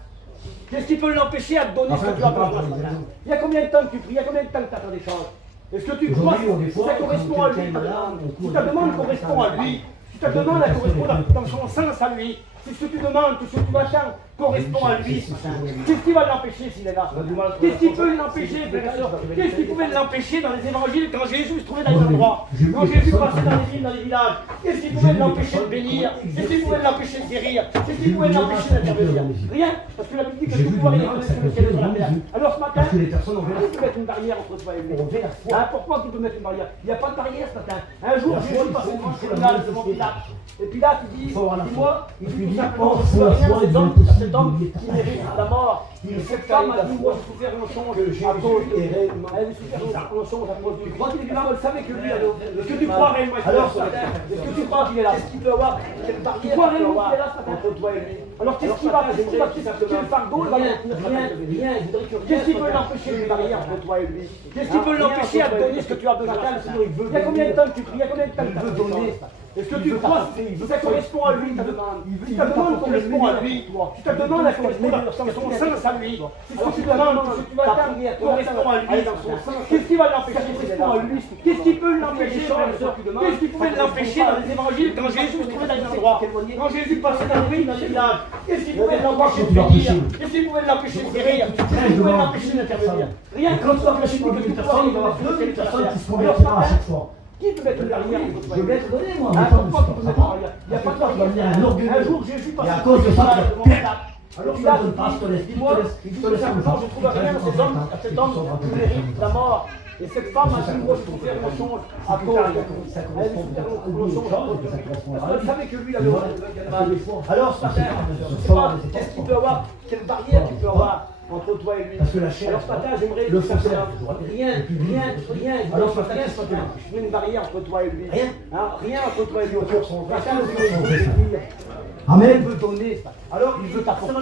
Qu'est-ce qui peut l'empêcher à te donner ce que tu as besoin ce matin? Il y a combien de temps que tu pries? Il y a combien de temps que tu attends des choses? Est-ce que tu crois que ça correspond à lui? Si ta demande correspond à lui, si ta demande correspond dans son sens à lui, si ce que tu demandes, tout ce que tu attends correspond à lui, qu'est-ce qui va l'empêcher s'il est là? Qu'est-ce qui peut l'empêcher, frère et sœur? Qu'est-ce qui pouvait l'empêcher dans les évangiles quand Jésus se trouvait dans les endroits? Quand Jésus passait dans les villes, dans les villages, qu'est-ce qui pouvait l'empêcher de bénir? Qu'est-ce qui pouvait l'empêcher de guérir? Qu'est-ce qui pouvait l'empêcher d'intervenir? Rien, parce que la Bible dit que tout pouvoir est donné sur le ciel et sur la terre. Alors ce matin, tu peux mettre une barrière entre toi et lui. Pourquoi tu peux mettre une barrière? Il n'y a pas de barrière ce matin. Un jour, Jésus passait devant le tribunal devant Pilate. Et Pilate il dit, dis-moi, il dit tout simplement, je ne rien à cet homme qui mérite la mort. Cette femme a dit, moi j'ai souffert un songe à cause de elle a souffert un songe à cause de lui. Tu crois qu'il est vivant? Elle savait que lui, est-ce que tu crois réellement qu'il est là ce matin? Est-ce que tu crois qu'il est là? Qu'est-ce qu'il peut avoir? Quelle barrière tu crois réellement qu'il est là ce matin entre toi et lui? Alors qu'est-ce qui va quel fardeau il va rien, qu'est-ce qui peut l'empêcher de barrière entre toi et lui? Qu'est-ce qui peut l'empêcher à te donner ce que tu as besoin? Il y a combien de temps que tu pries? Il y a combien de temps que tu veux donner? Est-ce que tu crois que ça correspond à lui, ta demande? Si ta demande correspond à lui, si ta demande correspond à son sens à lui, si ce que tu demandes, ce que tu vas attendre correspond à lui dans son sens, qu'est-ce qui va l'empêcher? Correspond à lui. Qu'est-ce qui peut l'empêcher? Qu'est-ce qui pouvait l'empêcher dans les évangiles quand Jésus se trouvait dans les endroits? Quand Jésus passait dans les villes, dans les villages, qu'est-ce qui pouvait l'empêcher de bénir? Qu'est-ce qui pouvait l'empêcher de guérir? Qu'est-ce qui pouvait l'empêcher d'intervenir? Rien. Quand tu vas cacher une personne, il va y avoir deux personnes qui se convertiront à chaque fois. Qui peut mettre une barrière? Je vais te donner, moi. Pourquoi tu peux mettre une barrière? Il n'y a pas de barrière. Un jour, Jésus passe. Et à cause de ça, alors tu donnes pas, je te laisse. Dis-moi, il dit tout simplement, je trouve rien à cet homme qui mérite la mort. Et cette femme a dit, moi, je trouve faire un songe à cause. Ça correspond elle savait que lui, il avait mal. Alors, ce matin, qu'est-ce qu'il peut avoir? Quelle barrière tu peux avoir entre toi et lui? Parce que la chair. Alors ce matin, j'aimerais le faire rien. Alors ce matin, je mets une barrière entre toi et lui. Rien entre toi et lui. Amen. Il veut donner. Alors il veut t'apporter.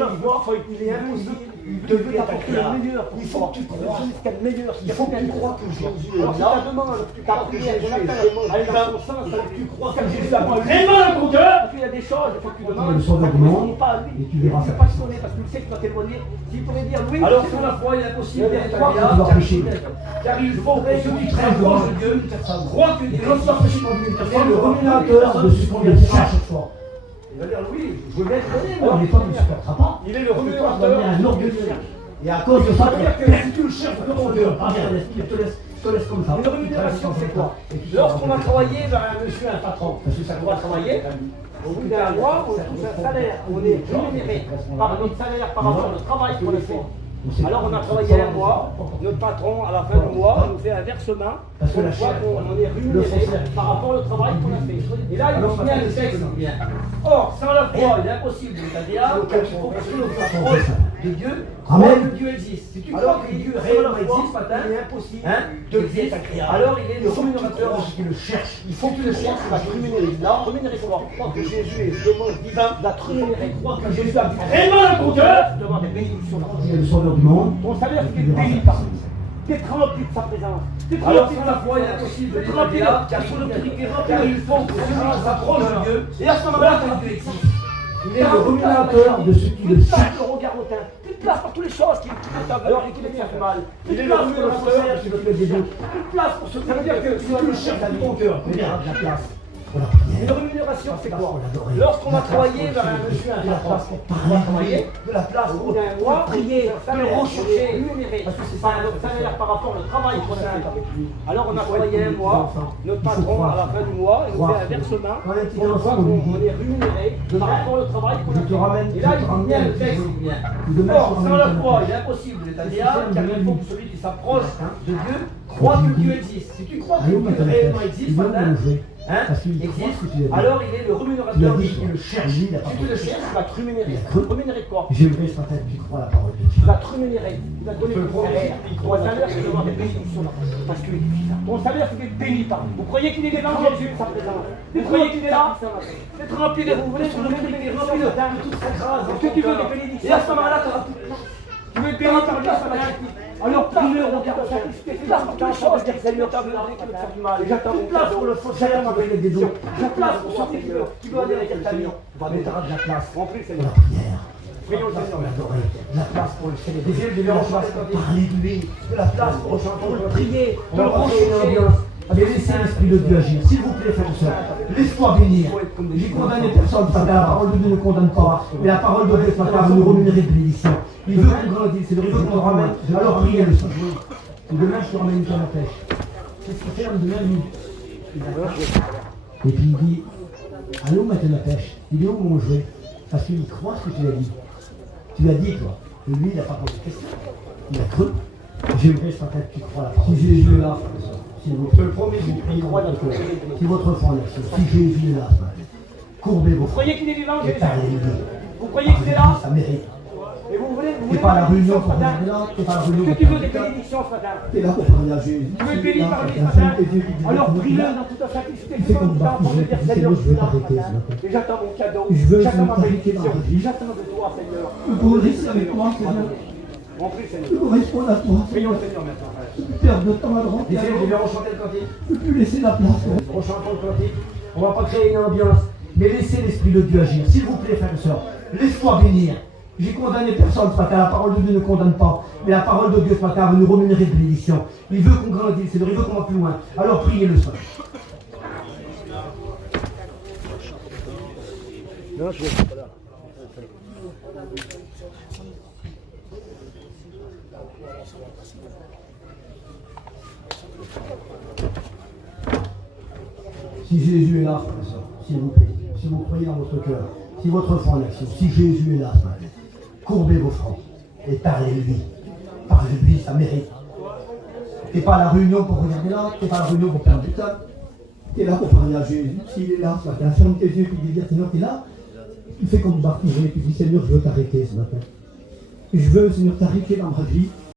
Il est impossible Il veut t'apporter le meilleur. Il faut que tu crois. Ce qu'il y a de meilleur. Il faut que tu crois que Jésus est là. Alors si ta demande, ta prière, elle est dans son sens, tu crois que Jésus a vraiment dans ton cœur. Parce qu'il y a des choses, il faut que tu demandes. Le sauveur du monde, pas à lui. et tu verras ça. Pas sonner parce que tu sais que tu vas t'éloigner. S'il pourrait dire oui, alors sur la foi, il est impossible d'être car il faut que celui qui s'approche de Dieu croit que Dieu est le rémunérateur de ce qu'on vient de faire à chaque fois. Il va dire oui, je veux bien te donner. Alors, l'époque ne supportera pas. Il est le rémunérateur. Un orgueilleux. Et à cause de ça, si tu le cherches de ton cœur, je te laisse comme ça. Une rémunération, c'est quoi? Lorsqu'on va travailler vers un monsieur, un patron, parce que ça doit travailler, au bout d'un mois, on touche un salaire, on est rémunéré par notre salaire par rapport au travail qu'on a fait. Alors on a travaillé un mois, notre patron à la fin du mois nous fait un versement, parce qu'on voit qu'on est rémunéré par rapport au travail qu'on a fait. Et là il vient le texte. Or, sans la foi, il est impossible, c'est-à-dire qu'il faut que tu te rapproches de Dieu, crois que Dieu existe. Si tu crois que Dieu réellement existe, il est impossible de existe. Alors il est le rémunérateur de ce qui le cherche. Il faut que tu le cherches, il va te rémunérer. Là, rémunérer quoi? Crois que Jésus est vraiment divin, il va te rémunérer. Crois que Jésus a vraiment un bon cœur, tu dois avoir des bénédictions. Le sauveur du monde. Ton salaire, tu es béni par lui. Tu es rempli de sa présence. Alors, sans la foi, il est impossible de remplir là, car son autorité est remplie. Car il faut que celui s'approche de Dieu. Et à ce moment-là, Dieu existe. Il est le rémunérateur de ce qui le cherche. Le regard hautain. Tu te places pour toutes les choses qui t'aveuglent et qui te font mal. Il est le rémunérateur de ce qui le dégoûte. Tu te places pour ce Ça veut dire que si tu le cherches de ton cœur, il y a de la place. Une rémunération, c'est quoi? Lorsqu'on va travailler vers un monsieur, un patron, on va travailler de la place au bout d'un mois, prier, le rechercher, rémunérer, parce que c'est ça notre salaire par rapport au travail qu'on a fait avec lui. Alors on a travaillé un mois, notre patron à la fin du mois, il nous fait un versement, on voit qu'on est rémunéré par rapport au travail qu'on a fait. Et là il vient le texte. Or, sans la foi, il est impossible, c'est-à-dire car il faut que celui qui s'approche de Dieu croit que Dieu existe. Si tu crois que Dieu réellement existe, existe, alors il est le rémunérateur de qui le cherche. Si tu le cherches, il va te rémunérer. Rémunérer quoi? J'aimerais ce matin que tu crois la parole de Dieu. Il va te rémunérer. Il va te donner ton salaire. Ton salaire, c'est d'avoir des bénédictions. Parce qu'il est divin. Ton salaire, c'est d'être béni par lui. Vous croyez qu'il est devant Jésus, sa présence? Vous croyez qu'il est là? C'est rempli de vous voulez, vous voulez des bénédictions de toute sa grâce. Est-ce que tu veux des bénédictions? Et à ce moment-là, tu auras tout. Tu veux être béni par Dieu, ça va être. Alors, prie-le, regarde, tu es là pour quelque chose, dire Seigneur, t'as besoin de faire du mal. J'attends toute place pour le faussaire, j'attends des dons. J'ai place pour sortir qui veut aller avec un camion. On va mettre de la place Remplis, pour Seigneur. la prière. Prions le Seigneur. De la place pour le Seigneur. Des yeux de l'enchance, Parler de lui. de la place pour le chanter, pour le prier, On va passer une ambiance. Mais laissez l'Esprit de Dieu agir. S'il vous plaît, frères et sœurs, laisse-toi bénir. J'ai condamné personne, parce que la parole de Dieu ne condamne pas. Mais la parole de Dieu ce matin va nous rémunérer de bénédiction. Il veut qu'on grandisse, c'est vrai, il veut qu'on te ramène. Alors priez le Seigneur. Et demain, je te ramène une canne à pêche. Qu'est-ce qu'il fait demain, lui? Et puis il dit, allô, ma canne à pêche. Il est où mon jouet? Parce qu'il croit ce que tu lui as dit. Tu l'as dit, toi. Et lui, il n'a pas posé de question. Il a cru. J'aimerais ce matin que tu crois la parole. Si Jésus est là, si votre premier, si votre foi est là, si Jésus est là, courbez vos Vous croyez qu'il est vivant, Jésus? Vous croyez Vous qu'il est là? Ça mérite. Et vous voulez T'es pas à la réunion pour regarder là, t'es pas à la réunion que pour tu veux des regarder là. bénédictions ce matin? T'es là pour parler à Jésus. Tu veux être béni par lui ce matin? Alors prie-le dans toute ta simplicité. C'est comme Fais-toi Baptiste, pour me dire c'est Seigneur, moi, je je suis veux là ce t'arrêter ce matin. matin. Et j'attends mon cadeau. Je veux J'attends ma que vous bénédiction. t'arrêtez dans la vie. J'attends de toi, Seigneur. Vous restez avec moi, Seigneur. On prie, Seigneur. Je correspond à toi. Prions le Seigneur maintenant, frère. Je peux perdre de temps à droite. Je vais rechanter le cantique. Je peux plus laisser la place. Rechantons le cantique. On va pas créer une ambiance, mais laissez l'Esprit de Dieu agir. S'il vous plaît, frères et sœurs, laisse-toi bénir. J'ai condamné personne ce matin, la parole de Dieu ne condamne pas. Mais la parole de Dieu ce matin va nous rémunérer de bénédiction. Il veut qu'on grandisse, il veut qu'on va plus loin. Alors priez le Seigneur. Non, je ne suis pas là. Si Jésus est là, frères et sœurs, s'il vous plaît, si vous croyez dans votre cœur, si votre foi en action, si Jésus est là ce matin, courbez vos fronts et parlez-lui. Parlez-lui, ça mérite. T'es pas à la réunion pour regarder là, t'es pas à la réunion pour perdre du temps. T'es là pour parler à Jésus. S'il est là ce matin, ferme tes yeux et dis Seigneur, t'es là. Tu fais comme Barthélemy, tu dis Seigneur, je veux t'arrêter ce matin. Je veux, Seigneur, t'arrêter dans ma vie.